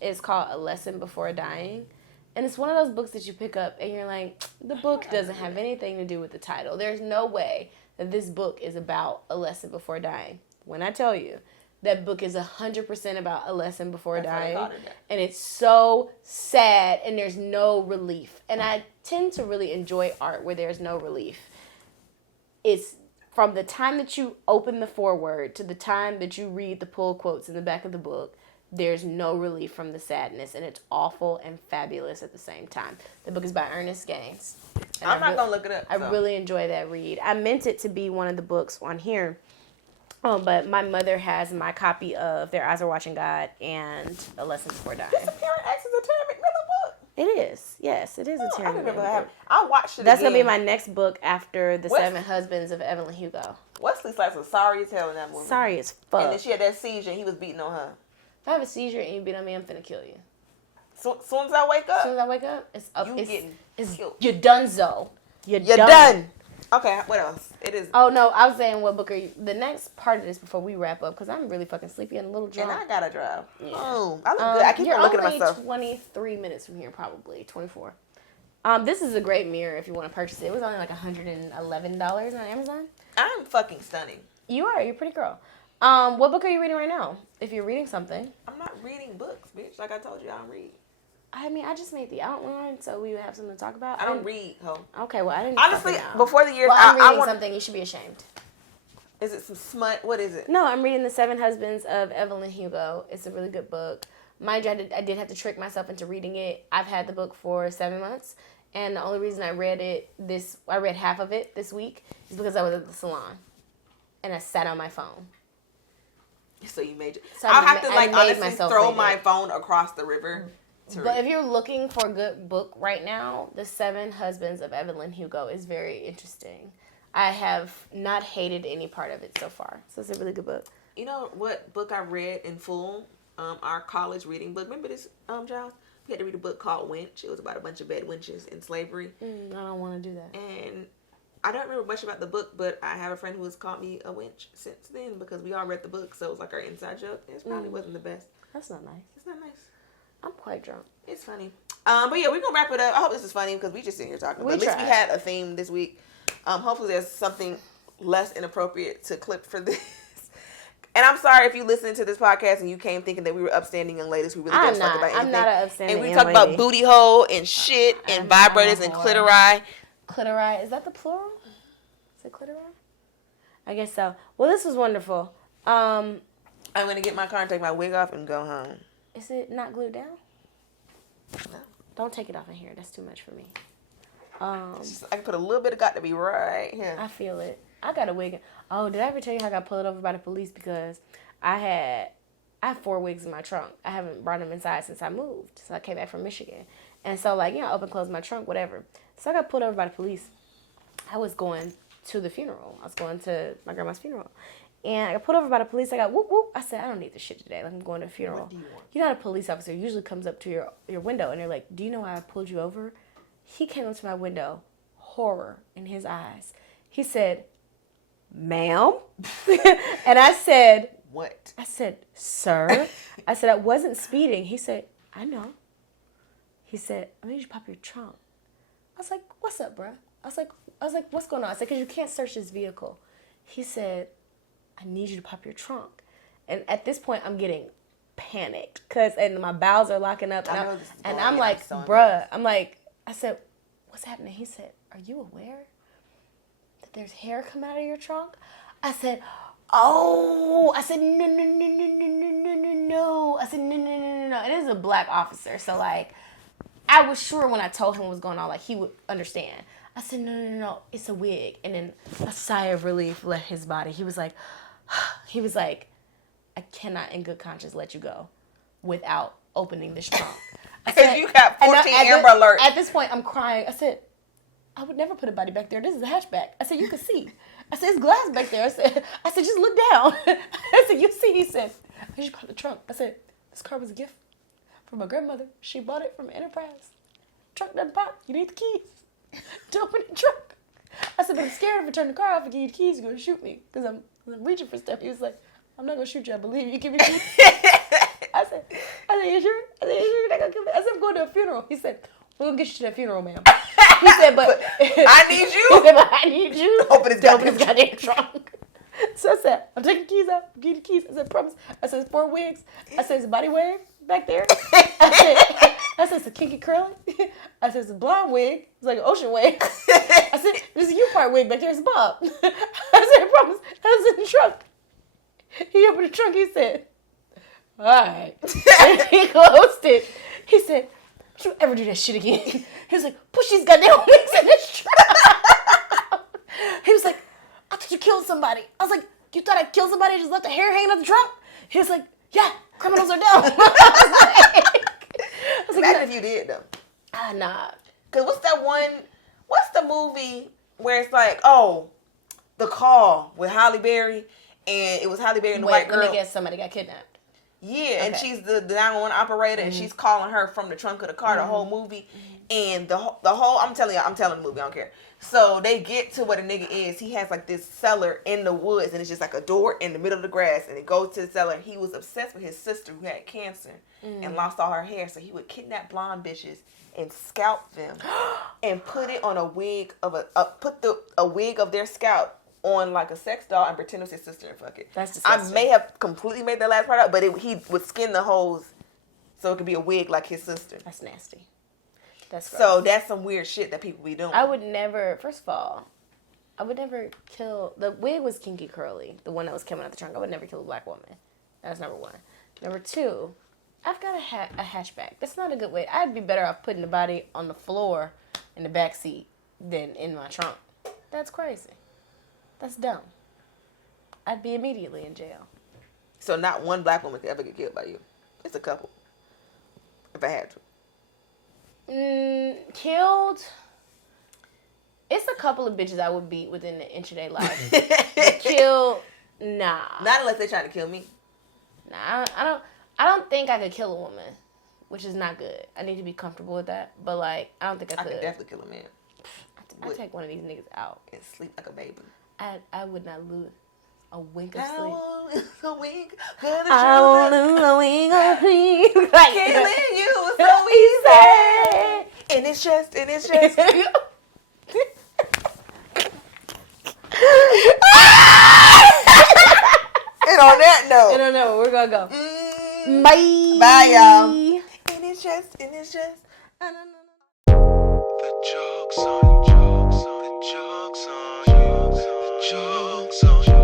is called A Lesson Before Dying. And it's one of those books that you pick up and you're like, the book doesn't have anything to do with the title. There's no way that this book is about a lesson before dying. When I tell you, that book is 100% about a lesson before dying. And it's so sad and there's no relief. And I tend to really enjoy art where there's no relief. It's from the time that you open the foreword to the time that you read the pull quotes in the back of the book, there's no relief from the sadness, and it's awful and fabulous at the same time. The book is by Ernest Gaines. I'm not going to look it up. I really enjoy that read. I meant it to be one of the books on here, but my mother has my copy of Their Eyes Are Watching God and A Lesson Before Dying. Disappearing X is a Terry McMillan book. It is. Yes, it is a Terry McMillan book. I watched it That's again. going to be my next book after The Seven Husbands of Evelyn Hugo. Wesley Snipes was sorry as hell in that movie. Sorry as fuck. And then she had that seizure and he was beating on her. If I have a seizure and you beat on me, I'm finna kill you. So soon as I wake up. As soon as I wake up, it's up. It's killed. You're donezo. You're done. Okay, what else? It is. Oh, no, I was saying, what book are you... The next part of this before we wrap up, because I'm really fucking sleepy and a little drunk. And I gotta drive. Yeah. Oh, I look good. I keep on looking at myself. You're only 23 minutes from here, probably. 24. This is a great mirror if you want to purchase it. It was only like $111 on Amazon. I'm fucking stunning. You are. You're a pretty girl. What book are you reading right now? If you're reading something. I'm not reading books, bitch. Like I told you, I don't read. I mean, I just made the outline, so we would have something to talk about. I don't read, ho. Okay, well, I didn't. Honestly, before the years, I'm reading I want something. You should be ashamed. Is it some smut? What is it? No, I'm reading The Seven Husbands of Evelyn Hugo. It's a really good book. Mind you, I did have to trick myself into reading it. I've had the book for 7 months, and the only reason I read half of it this week, is because I was at the salon, and I sat on my phone. So you made it. So I'll have to honestly myself throw read my it. phone across the river. But if you're looking for a good book right now, The Seven Husbands of Evelyn Hugo is very interesting. I have not hated any part of it so far. So it's a really good book. You know what book I read in full? Our college reading book. Remember this, Giles? We had to read a book called Wench. It was about a bunch of bed wenches in slavery. I don't want to do that. And I don't remember much about the book, but I have a friend who has called me a wench since then because we all read the book, so it was like our inside joke. It probably wasn't the best. That's not nice. It's not nice. I'm quite drunk. It's funny. But yeah, we're going to wrap it up. I hope this is funny because we just sitting here talking. But at least we had a theme this week. Hopefully there's something less inappropriate to clip for this. And I'm sorry if you listened to this podcast and you came thinking that we were upstanding young ladies who really didn't talk about anything. I'm not an upstanding And we young talked lady. about booty hole and shit and vibrators and clitori. Clitori. Is that the plural? Is it clitori? I guess so. Well, this was wonderful. I'm going to get my car and take my wig off and go home. Is it not glued down? No. Don't take it off in here. That's too much for me. I can put a little bit of got to be right here. I feel it. I got a wig. Oh, did I ever tell you how I got pulled over by the police because I have 4 wigs in my trunk. I haven't brought them inside since I moved. So I came back from Michigan. And so open, close my trunk, whatever. So I got pulled over by the police. I was going to the funeral. I was going to my grandma's funeral. And I got pulled over by the police. I got whoop, whoop. I said, I don't need this shit today. Like, I'm going to a funeral. What do you want? You know, a police officer usually comes up to your window and they're like, do you know why I pulled you over? He came up to my window, horror in his eyes. He said, ma'am? And I said, what? I said, sir? I said, I wasn't speeding. He said, I know. He said, I need you to pop your trunk. I was like, what's up, bruh? I was like, what's going on? I said, because you can't search this vehicle. He said, I need you to pop your trunk. And at this point, I'm getting panicked and my bowels are locking up. And I'm like, bruh, I said, what's happening? He said, are you aware there's hair coming out of your trunk? I said, oh. I said, no. I said, no. And it was a black officer. So, like, I was sure when I told him what was going on, like, he would understand. I said, no. It's a wig. And then a sigh of relief left his body. He was like, I cannot in good conscience let you go without opening this trunk. Because you got 14 Amber Alerts. At this point, I'm crying. I said, I would never put a body back there. This is a hatchback. I said, you can see. I said, it's glass back there. I said, just look down. I said, you see. He said, I just bought the trunk. I said, this car was a gift from my grandmother. She bought it from Enterprise. Trunk doesn't pop. You need the keys to open the trunk. I said, but I'm scared if I turn the car off and give you the keys, you're going to shoot me because I'm reaching for stuff. He was like, I'm not going to shoot you. I believe you. Give me the keys. I said, you sure? I said, you sure you're not going to kill me? I said, I'm going to a funeral. He said, we're going to get you to that funeral, ma'am. He said, but I need you. He said, but I need you to open his goddamn trunk. So I said, I'm taking the keys out. Give you the keys. I said, promise. I said, it's 4 wigs. I said, it's a body wave back there. I said, it's a kinky curly. I said, it's a blonde wig. It's like an ocean wave. I said, there's a U-part wig back there. It's a bob. I said, I promise. I was in the trunk. He opened the trunk. He said, all right. And he closed it. He said, don't you ever do that shit again. He was like, push these goddamn wigs in this trunk. He was like, I thought you killed somebody. I was like, you thought I killed somebody and just left the hair hanging out the trunk? He was like, yeah, criminals are dumb. I was like, Imagine if you did, though. Nah. Because what's the movie where it's like, oh, The Call with Halle Berry, and it was Halle Berry and the white girl. Let me guess, somebody got kidnapped. Yeah, Okay. and she's the 911 operator, and she's calling her from the trunk of the car the whole movie. And the whole, I'm telling the movie, I don't care. So they get to where the nigga is. He has like this cellar in the woods, and it's just like a door in the middle of the grass, and it goes to the cellar. He was obsessed with his sister who had cancer and lost all her hair, so he would kidnap blonde bitches and scalp them and put it on a wig of a wig of their scalp on like a sex doll and pretend it was his sister and fuck it. That's disgusting. I may have completely made that last part out, but he would skin the holes so it could be a wig like his sister. That's nasty. That's gross. So that's some weird shit that people be doing. I would never, first of all, kill, the wig was kinky curly, the one that was coming out the trunk. I would never kill a black woman. That's number one. Number two, I've got a hatchback. That's not a good way. I'd be better off putting the body on the floor in the back seat than in my trunk. That's crazy. That's dumb. I'd be immediately in jail. So not one black woman could ever get killed by you. It's a couple. If I had to. Killed. It's a couple of bitches I would beat within the inch of their life. Killed, nah. Not unless they're trying to kill me. Nah, I don't think I could kill a woman, which is not good. I need to be comfortable with that. But like, I don't think I could. I could definitely kill a man. I'd take one of these niggas out and sleep like a baby. I would not lose a wink of sleep. I won't lose a wink. I won't lose a wink of sleep. Like, killing you is so easy. And it's just. And on that note. I don't know. We're gonna go. Bye. Bye, y'all. And it's just. I don't know. The joke's on you. The joke's on you. The joke's on you.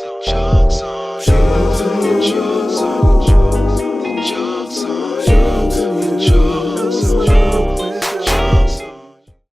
The joke's on you. The joke's on you.